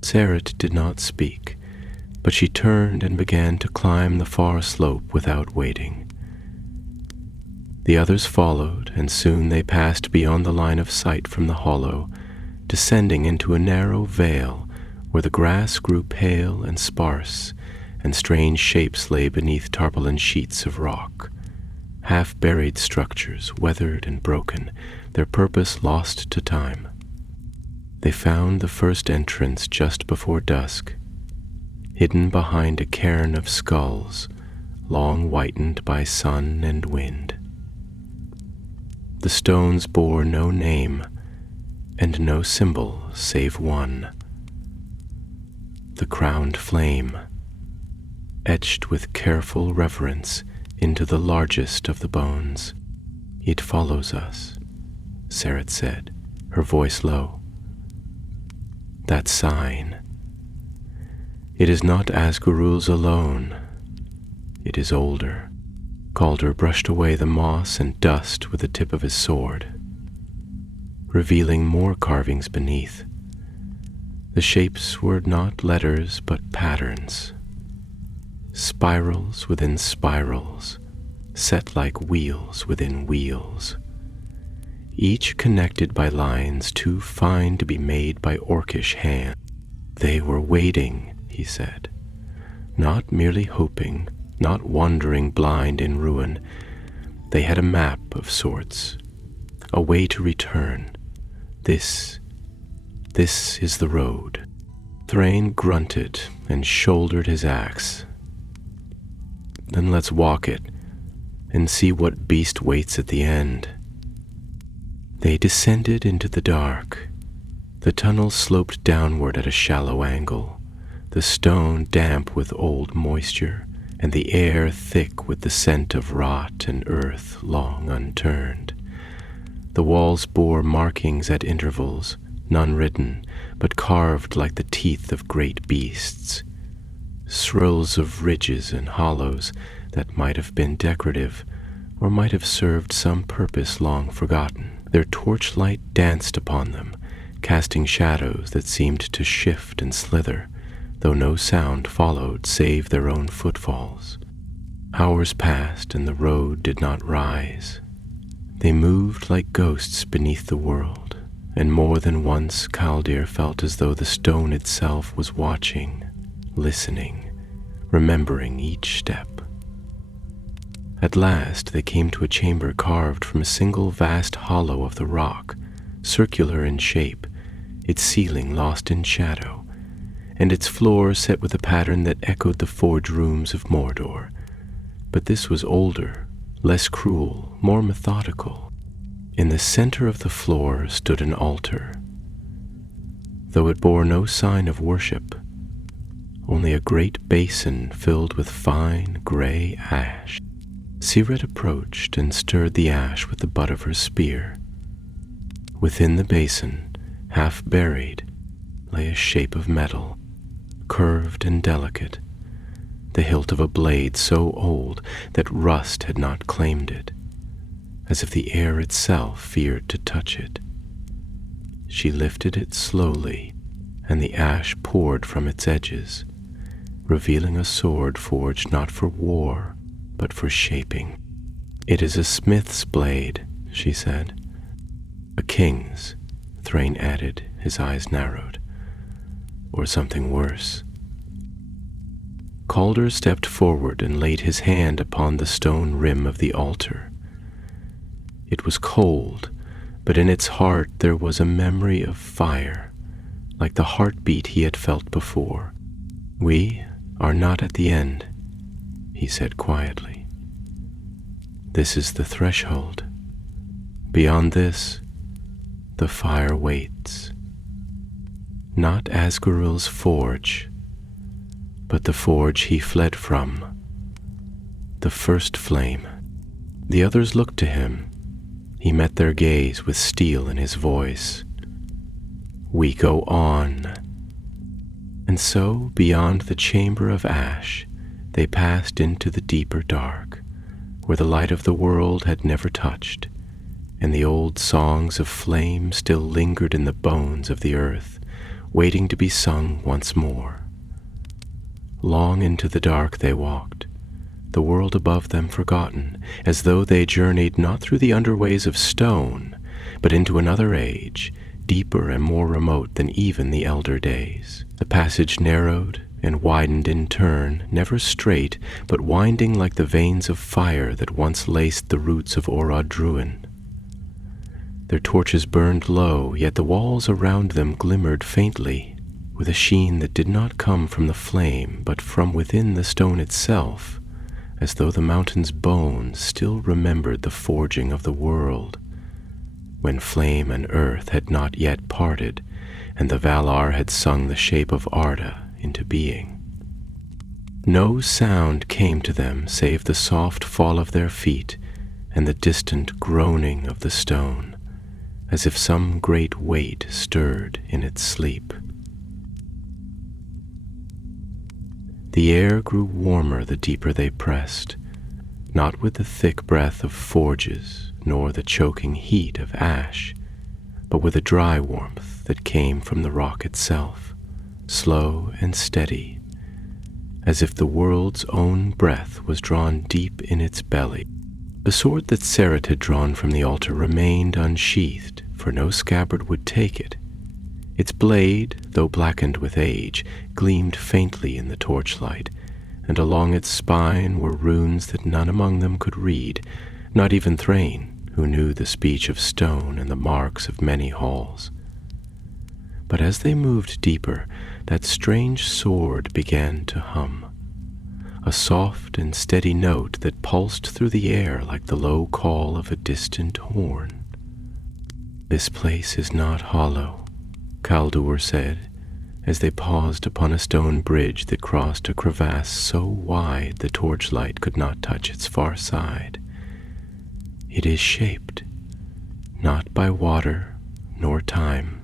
Sarat did not speak, but she turned and began to climb the far slope without waiting. The others followed, and soon they passed beyond the line of sight from the hollow, descending into a narrow vale where the grass grew pale and sparse, and strange shapes lay beneath tarpaulin sheets of rock, half-buried structures, weathered and broken, their purpose lost to time. They found the first entrance just before dusk, hidden behind a cairn of skulls, long whitened by sun and wind. The stones bore no name, and no symbol save one: the crowned flame, etched with careful reverence into the largest of the bones. "It follows us," Sarat said, her voice low. "That sign, It is not Asgurul's alone. It is older. Calder brushed away the moss and dust with the tip of his sword, revealing more carvings beneath. The shapes were not letters but patterns, spirals within spirals, set like wheels within wheels, each connected by lines too fine to be made by orcish hand. They were waiting, he said, not merely hoping, not wandering blind in ruin. They had a map of sorts, a way to return. This is the road. Thrain grunted and shouldered his axe. Then let's walk it and see what beast waits at the end. They descended into the dark. The tunnel sloped downward at a shallow angle, the stone damp with old moisture, and the air thick with the scent of rot and earth long unturned. The walls bore markings at intervals, none written, but carved like the teeth of great beasts, swirls of ridges and hollows that might have been decorative or might have served some purpose long forgotten. Their torchlight danced upon them, casting shadows that seemed to shift and slither, though no sound followed save their own footfalls. Hours passed and the road did not rise. They moved like ghosts beneath the world, and more than once Caldir felt as though the stone itself was watching, listening, remembering each step. At last they came to a chamber carved from a single vast hollow of the rock, circular in shape, its ceiling lost in shadow, and its floor set with a pattern that echoed the forge rooms of Mordor. But this was older, less cruel, more methodical. In the center of the floor stood an altar, though it bore no sign of worship, only a great basin filled with fine gray ash. Siret approached and stirred the ash with the butt of her spear. Within the basin, half buried, lay a shape of metal, curved and delicate, the hilt of a blade so old that rust had not claimed it, as if the air itself feared to touch it. She lifted it slowly, and the ash poured from its edges, revealing a sword forged not for war, but for shaping. "It is a smith's blade," she said. "A king's," Thrain added, his eyes narrowed. "Or something worse." Calder stepped forward and laid his hand upon the stone rim of the altar. It was cold, but in its heart there was a memory of fire, like the heartbeat he had felt before. "We are not at the end," he said quietly. "This is the threshold. Beyond this, the fire waits. Not Asgurul's forge, but the forge he fled from, the first flame." The others looked to him. He met their gaze with steel in his voice. "We go on." And so, beyond the chamber of ash, they passed into the deeper dark, where the light of the world had never touched, and the old songs of flame still lingered in the bones of the earth, waiting to be sung once more. Long into the dark they walked, the world above them forgotten, as though they journeyed not through the underways of stone, but into another age, deeper and more remote than even the elder days. The passage narrowed and widened in turn, never straight, but winding like the veins of fire that once laced the roots of Orodruin. Their torches burned low, yet the walls around them glimmered faintly, with a sheen that did not come from the flame, but from within the stone itself, as though the mountain's bones still remembered the forging of the world, when flame and earth had not yet parted, and the Valar had sung the shape of Arda into being. No sound came to them save the soft fall of their feet and the distant groaning of the stone, as if some great weight stirred in its sleep. The air grew warmer the deeper they pressed, not with the thick breath of forges nor the choking heat of ash, but with a dry warmth that came from the rock itself, slow and steady, as if the world's own breath was drawn deep in its belly. The sword that Serret had drawn from the altar remained unsheathed, for no scabbard would take it. Its blade, though blackened with age, gleamed faintly in the torchlight, and along its spine were runes that none among them could read, not even Thrain, who knew the speech of stone and the marks of many halls. But as they moved deeper, that strange sword began to hum, a soft and steady note that pulsed through the air like the low call of a distant horn. "This place is not hollow," Caldur said, as they paused upon a stone bridge that crossed a crevasse so wide the torchlight could not touch its far side. "It is shaped, not by water nor time.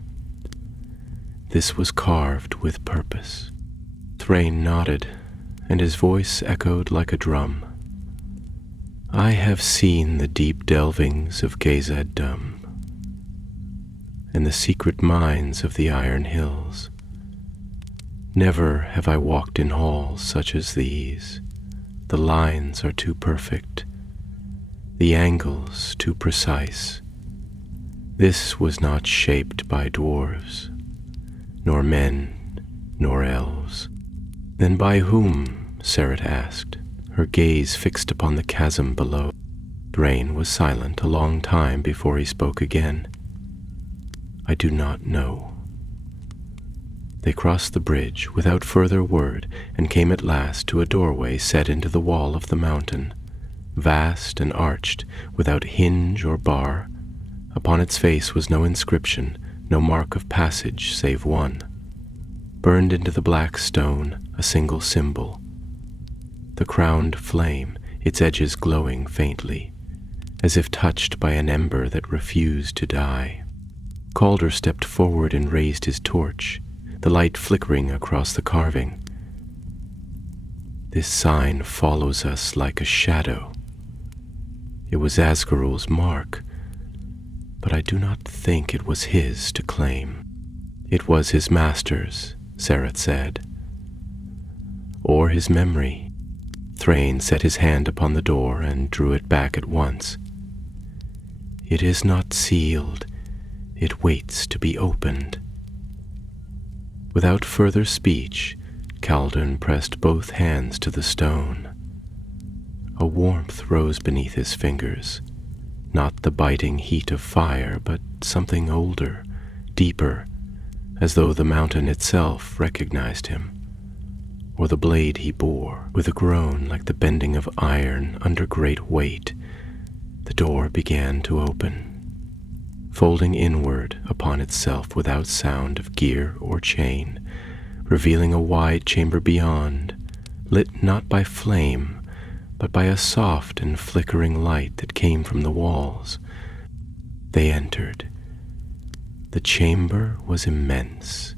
This was carved with purpose." Thrain nodded, and his voice echoed like a drum. "I have seen the deep delvings of Gezad Dum, and the secret mines of the Iron Hills. Never have I walked in halls such as these. The lines are too perfect, the angles too precise. This was not shaped by dwarves, nor men, nor elves." "Then by whom?" Serret asked, her gaze fixed upon the chasm below. Thrain was silent a long time before he spoke again. "I do not know." They crossed the bridge without further word and came at last to a doorway set into the wall of the mountain, vast and arched, without hinge or bar. Upon its face was no inscription, no mark of passage save one. Burned into the black stone, a single symbol, the crowned flame, its edges glowing faintly, as if touched by an ember that refused to die. Calder stepped forward and raised his torch, the light flickering across the carving. "This sign follows us like a shadow. It was Asgarul's mark, but I do not think it was his to claim." "It was his master's," Serret said. "Or his memory." Thrain set his hand upon the door and drew it back at once. "It is not sealed. It waits to be opened." Without further speech, Caldun pressed both hands to the stone. A warmth rose beneath his fingers, not the biting heat of fire, but something older, deeper, as though the mountain itself recognized him, or the blade he bore. With a groan like the bending of iron under great weight, the door began to open, folding inward upon itself without sound of gear or chain, revealing a wide chamber beyond, lit not by flame, but by a soft and flickering light that came from the walls. They entered. The chamber was immense,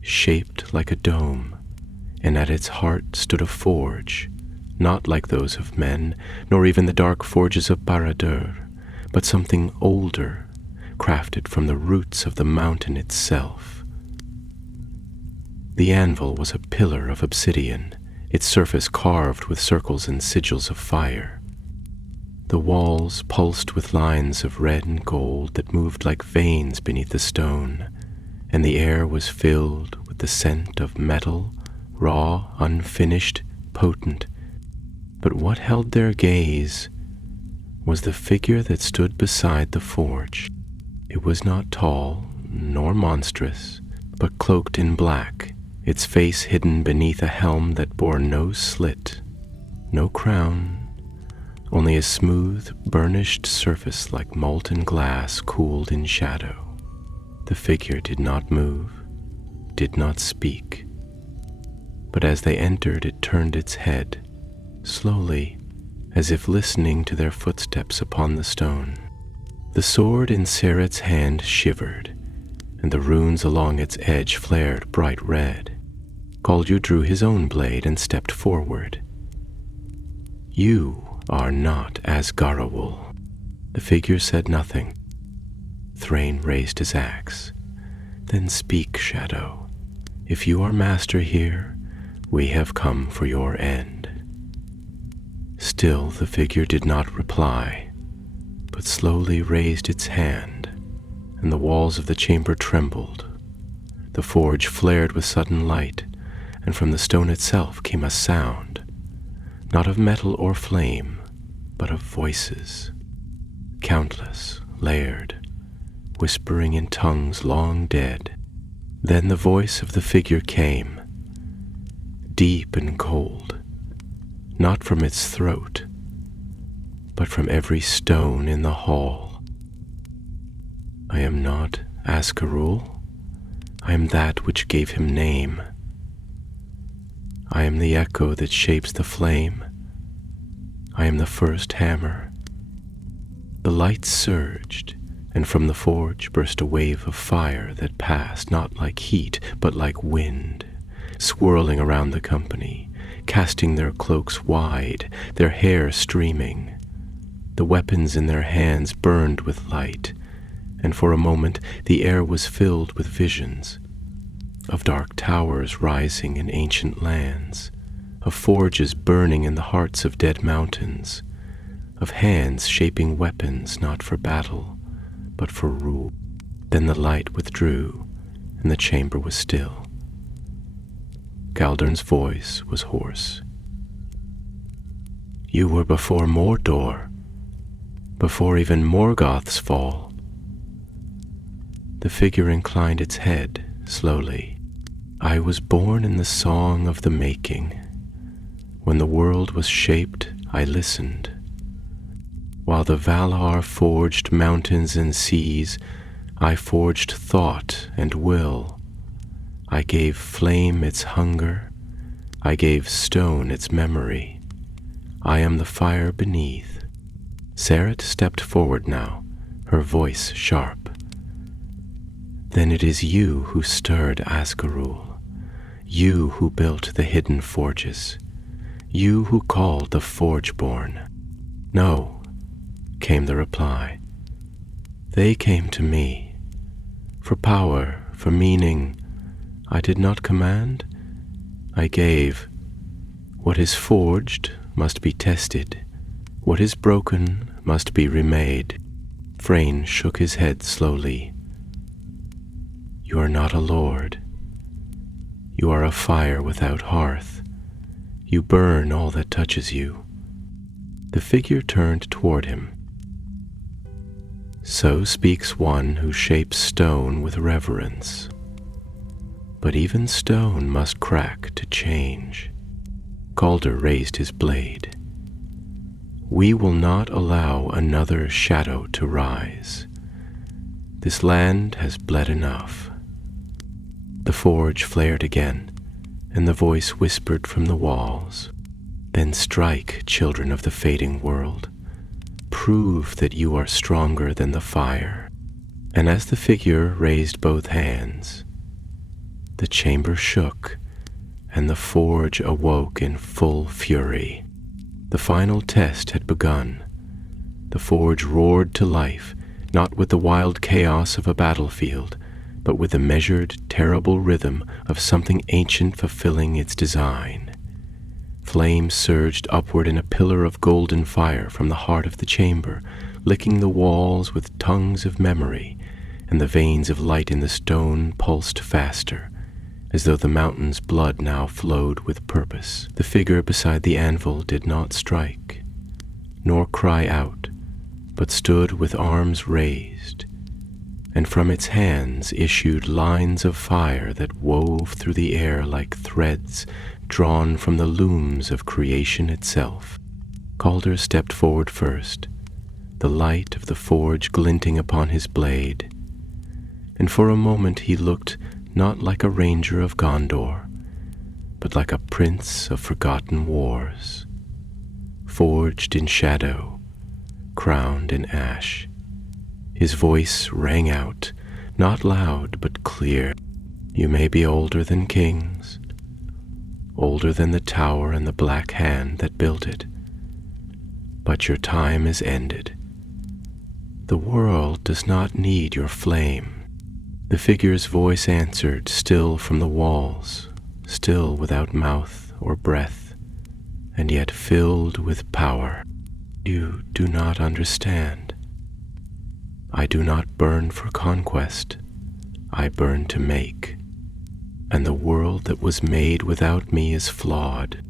shaped like a dome, and at its heart stood a forge, not like those of men, nor even the dark forges of Barad-dûr, but something older, crafted from the roots of the mountain itself. The anvil was a pillar of obsidian, its surface carved with circles and sigils of fire. The walls pulsed with lines of red and gold that moved like veins beneath the stone, and the air was filled with the scent of metal, raw, unfinished, potent. But what held their gaze was the figure that stood beside the forge. It was not tall, nor monstrous, but cloaked in black, its face hidden beneath a helm that bore no slit, no crown, only a smooth, burnished surface like molten glass cooled in shadow. The figure did not move, did not speak, but as they entered it turned its head, slowly, as if listening to their footsteps upon the stone. The sword in Serret's hand shivered, and the runes along its edge flared bright red. Calder drew his own blade and stepped forward. "You are not Asgarawul." The figure said nothing. Thrain raised his axe. "Then speak, Shadow. If you are master here, we have come for your end." Still the figure did not reply, but slowly raised its hand, and the walls of the chamber trembled. The forge flared with sudden light, and from the stone itself came a sound, not of metal or flame, but of voices, countless, layered, whispering in tongues long dead. Then the voice of the figure came, deep and cold, not from its throat, but from every stone in the hall. "I am not Asgarul. I am that which gave him name. I am the echo that shapes the flame. I am the first hammer." The light surged, and from the forge burst a wave of fire that passed not like heat, but like wind, swirling around the company, casting their cloaks wide, their hair streaming. The weapons in their hands burned with light, and for a moment the air was filled with visions of dark towers rising in ancient lands, of forges burning in the hearts of dead mountains, of hands shaping weapons not for battle, but for rule. Then the light withdrew, and the chamber was still. Galdern's voice was hoarse. "You were before Mordor, before even Morgoth's fall." The figure inclined its head slowly. "I was born in the song of the making. When the world was shaped, I listened. While the Valar forged mountains and seas, I forged thought and will. I gave flame its hunger. I gave stone its memory. I am the fire beneath." Sareth stepped forward now, her voice sharp. "Then it is you who stirred Asgarul, you who built the hidden forges, you who called the Forgeborn." "No," came the reply. "They came to me. For power, for meaning, I did not command, I gave. What is forged must be tested. What is broken must be remade." Thrain shook his head slowly. "You are not a lord. You are a fire without hearth. You burn all that touches you." The figure turned toward him. "So speaks one who shapes stone with reverence. But even stone must crack to change." Calder raised his blade. "We will not allow another shadow to rise. This land has bled enough." The forge flared again, and the voice whispered from the walls, "Then strike, children of the fading world. Prove that you are stronger than the fire." And as the figure raised both hands, the chamber shook, and the forge awoke in full fury. The final test had begun. The forge roared to life, not with the wild chaos of a battlefield, but with the measured, terrible rhythm of something ancient fulfilling its design. Flame surged upward in a pillar of golden fire from the heart of the chamber, licking the walls with tongues of memory, and the veins of light in the stone pulsed faster, as though the mountain's blood now flowed with purpose. The figure beside the anvil did not strike, nor cry out, but stood with arms raised, and from its hands issued lines of fire that wove through the air like threads drawn from the looms of creation itself. Calder stepped forward first, the light of the forge glinting upon his blade, and for a moment he looked not like a ranger of Gondor, but like a prince of forgotten wars, forged in shadow, crowned in ash. His voice rang out, not loud but clear. "You may be older than kings, older than the tower and the black hand that built it. But your time is ended. The world does not need your flame. The figure's voice answered, still from the walls, still without mouth or breath, and yet filled with power. You do not understand. I do not burn for conquest. I burn to make. And the world that was made without me is flawed.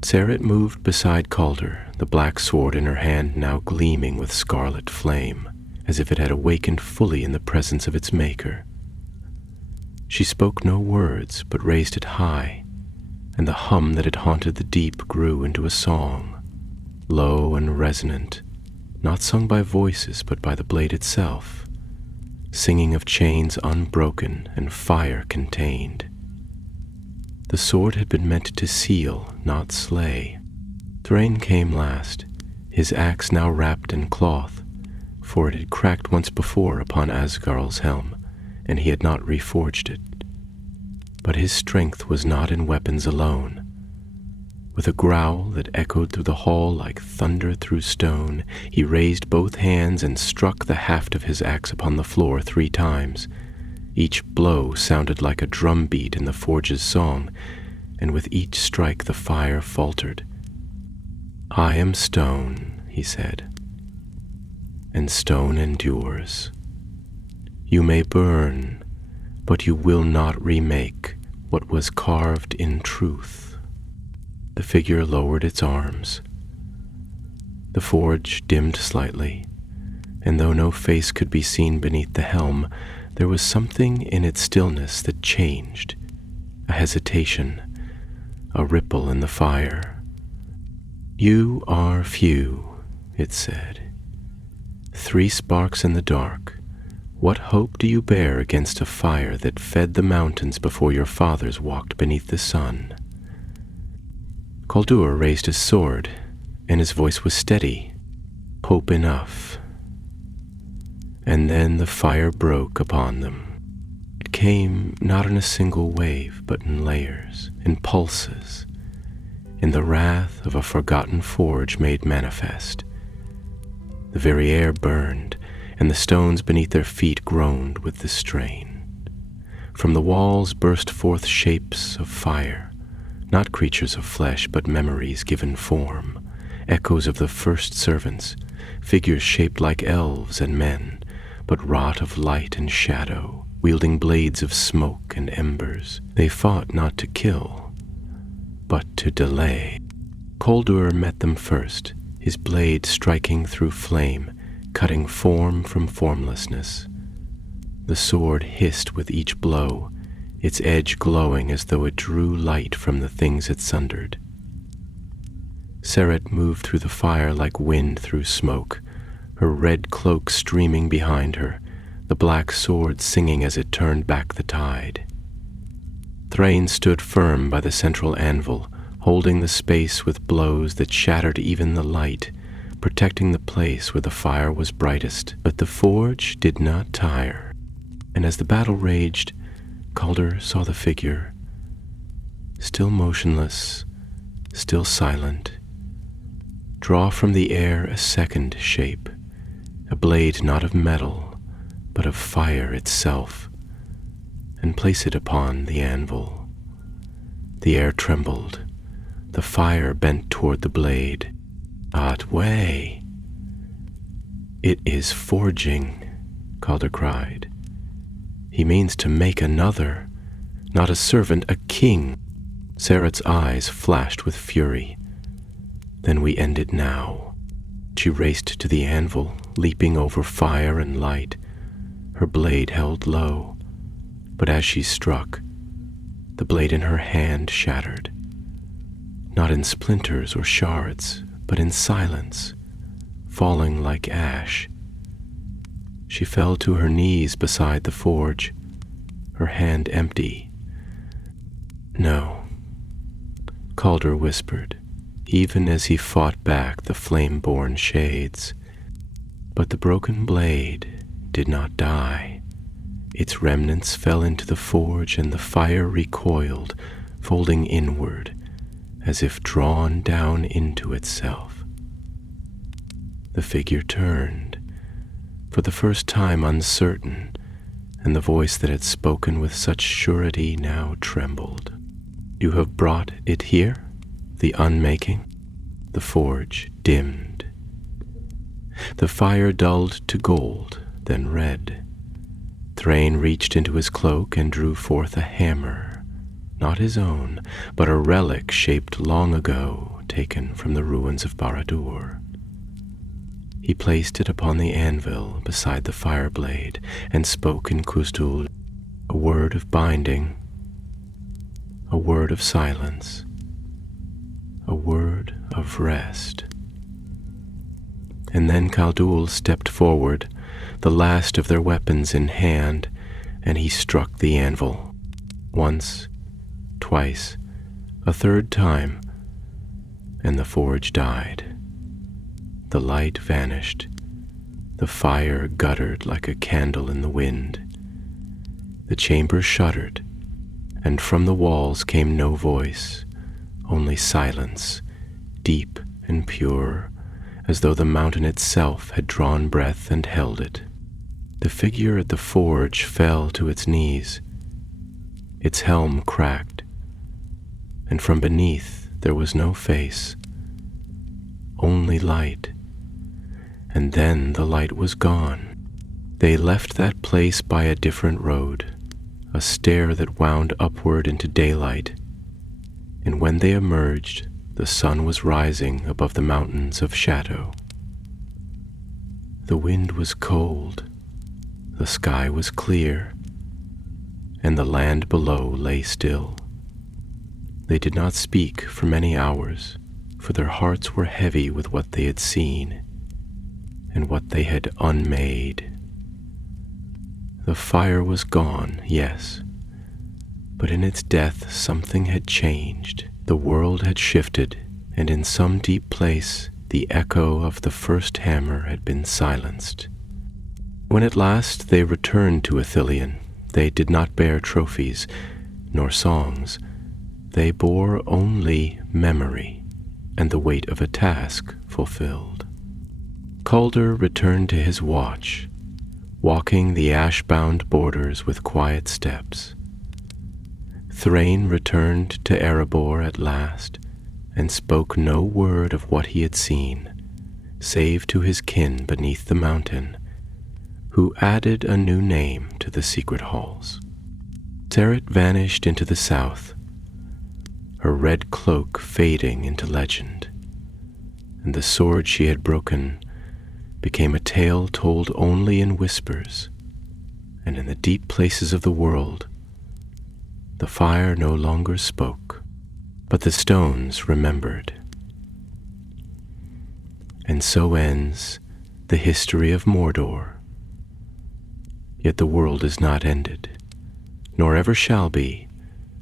Serret moved beside Calder, the black sword in her hand now gleaming with scarlet flame, as if it had awakened fully in the presence of its maker. She spoke no words, but raised it high, and the hum that had haunted the deep grew into a song, low and resonant, not sung by voices but by the blade itself, singing of chains unbroken and fire contained. The sword had been meant to seal, not slay. Thrain came last, his axe now wrapped in cloth, for it had cracked once before upon Asgarl's helm, and he had not reforged it. But his strength was not in weapons alone. With a growl that echoed through the hall like thunder through stone, he raised both hands and struck the haft of his axe upon the floor 3 times. Each blow sounded like a drum beat in the forge's song, and with each strike the fire faltered. "I am stone," he said, "and stone endures. You may burn, but you will not remake what was carved in truth." The figure lowered its arms. The forge dimmed slightly, and though no face could be seen beneath the helm, there was something in its stillness that changed, a hesitation, a ripple in the fire. "You are few," it said. 3 sparks in the dark. What hope do you bear against a fire that fed the mountains before your fathers walked beneath the sun? Calder raised his sword, and his voice was steady. "Hope enough." And then the fire broke upon them. It came not in a single wave, but in layers, in pulses, in the wrath of a forgotten forge made manifest. The very air burned, and the stones beneath their feet groaned with the strain. From the walls burst forth shapes of fire, not creatures of flesh, but memories given form, echoes of the first servants, figures shaped like elves and men, but wrought of light and shadow, wielding blades of smoke and embers. They fought not to kill, but to delay. Calder met them first, his blade striking through flame, cutting form from formlessness. The sword hissed with each blow, its edge glowing as though it drew light from the things it sundered. Serret moved through the fire like wind through smoke, her red cloak streaming behind her, the black sword singing as it turned back the tide. Thrain stood firm by the central anvil, holding the space with blows that shattered even the light, protecting the place where the fire was brightest. But the forge did not tire, and as the battle raged, Calder saw the figure, still motionless, still silent, draw from the air a second shape, a blade not of metal, but of fire itself, and place it upon the anvil. The air trembled, the fire bent toward the blade. "Otway!" "It is forging," Calder cried. "He means to make another, not a servant, a king." Serret's eyes flashed with fury. "Then we end it now." She raced to the anvil, leaping over fire and light, her blade held low, but as she struck, the blade in her hand shattered, not in splinters or shards, but in silence, falling like ash. She fell to her knees beside the forge, her hand empty. "No," Calder whispered, even as he fought back the flame-born shades. But the broken blade did not die. Its remnants fell into the forge, and the fire recoiled, folding inward, as if drawn down into itself. The figure turned, for the first time uncertain, and the voice that had spoken with such surety now trembled. "You have brought it here, the unmaking?" The forge dimmed. The fire dulled to gold, then red. Thrain reached into his cloak and drew forth a hammer, not his own, but a relic shaped long ago, taken from the ruins of Barad-dûr. He placed it upon the anvil beside the fire-blade and spoke in Khuzdul, a word of binding, a word of silence, a word of rest. And then Khaldul stepped forward, the last of their weapons in hand, and he struck the anvil. Once, twice, a third time, and the forge died. The light vanished. The fire guttered like a candle in the wind. The chamber shuddered, and from the walls came no voice, only silence, deep and pure, as though the mountain itself had drawn breath and held it. The figure at the forge fell to its knees. Its helm cracked, and from beneath there was no face, only light. And then the light was gone. They left that place by a different road, a stair that wound upward into daylight, and when they emerged, the sun was rising above the mountains of shadow. The wind was cold, the sky was clear, and the land below lay still. They did not speak for many hours, for their hearts were heavy with what they had seen and what they had unmade. The fire was gone, yes, but in its death something had changed. The world had shifted, and in some deep place the echo of the first hammer had been silenced. When at last they returned to Ithilien, they did not bear trophies, nor songs. They bore only memory, and the weight of a task fulfilled. Calder returned to his watch, walking the ash-bound borders with quiet steps. Thrain returned to Erebor at last, and spoke no word of what he had seen, save to his kin beneath the mountain, who added a new name to the secret halls. Serret vanished into the south, her red cloak fading into legend, and the sword she had broken became a tale told only in whispers, and in the deep places of the world, the fire no longer spoke, but the stones remembered. And so ends the history of Mordor. Yet the world is not ended, nor ever shall be,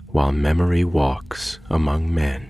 while memory walks among men.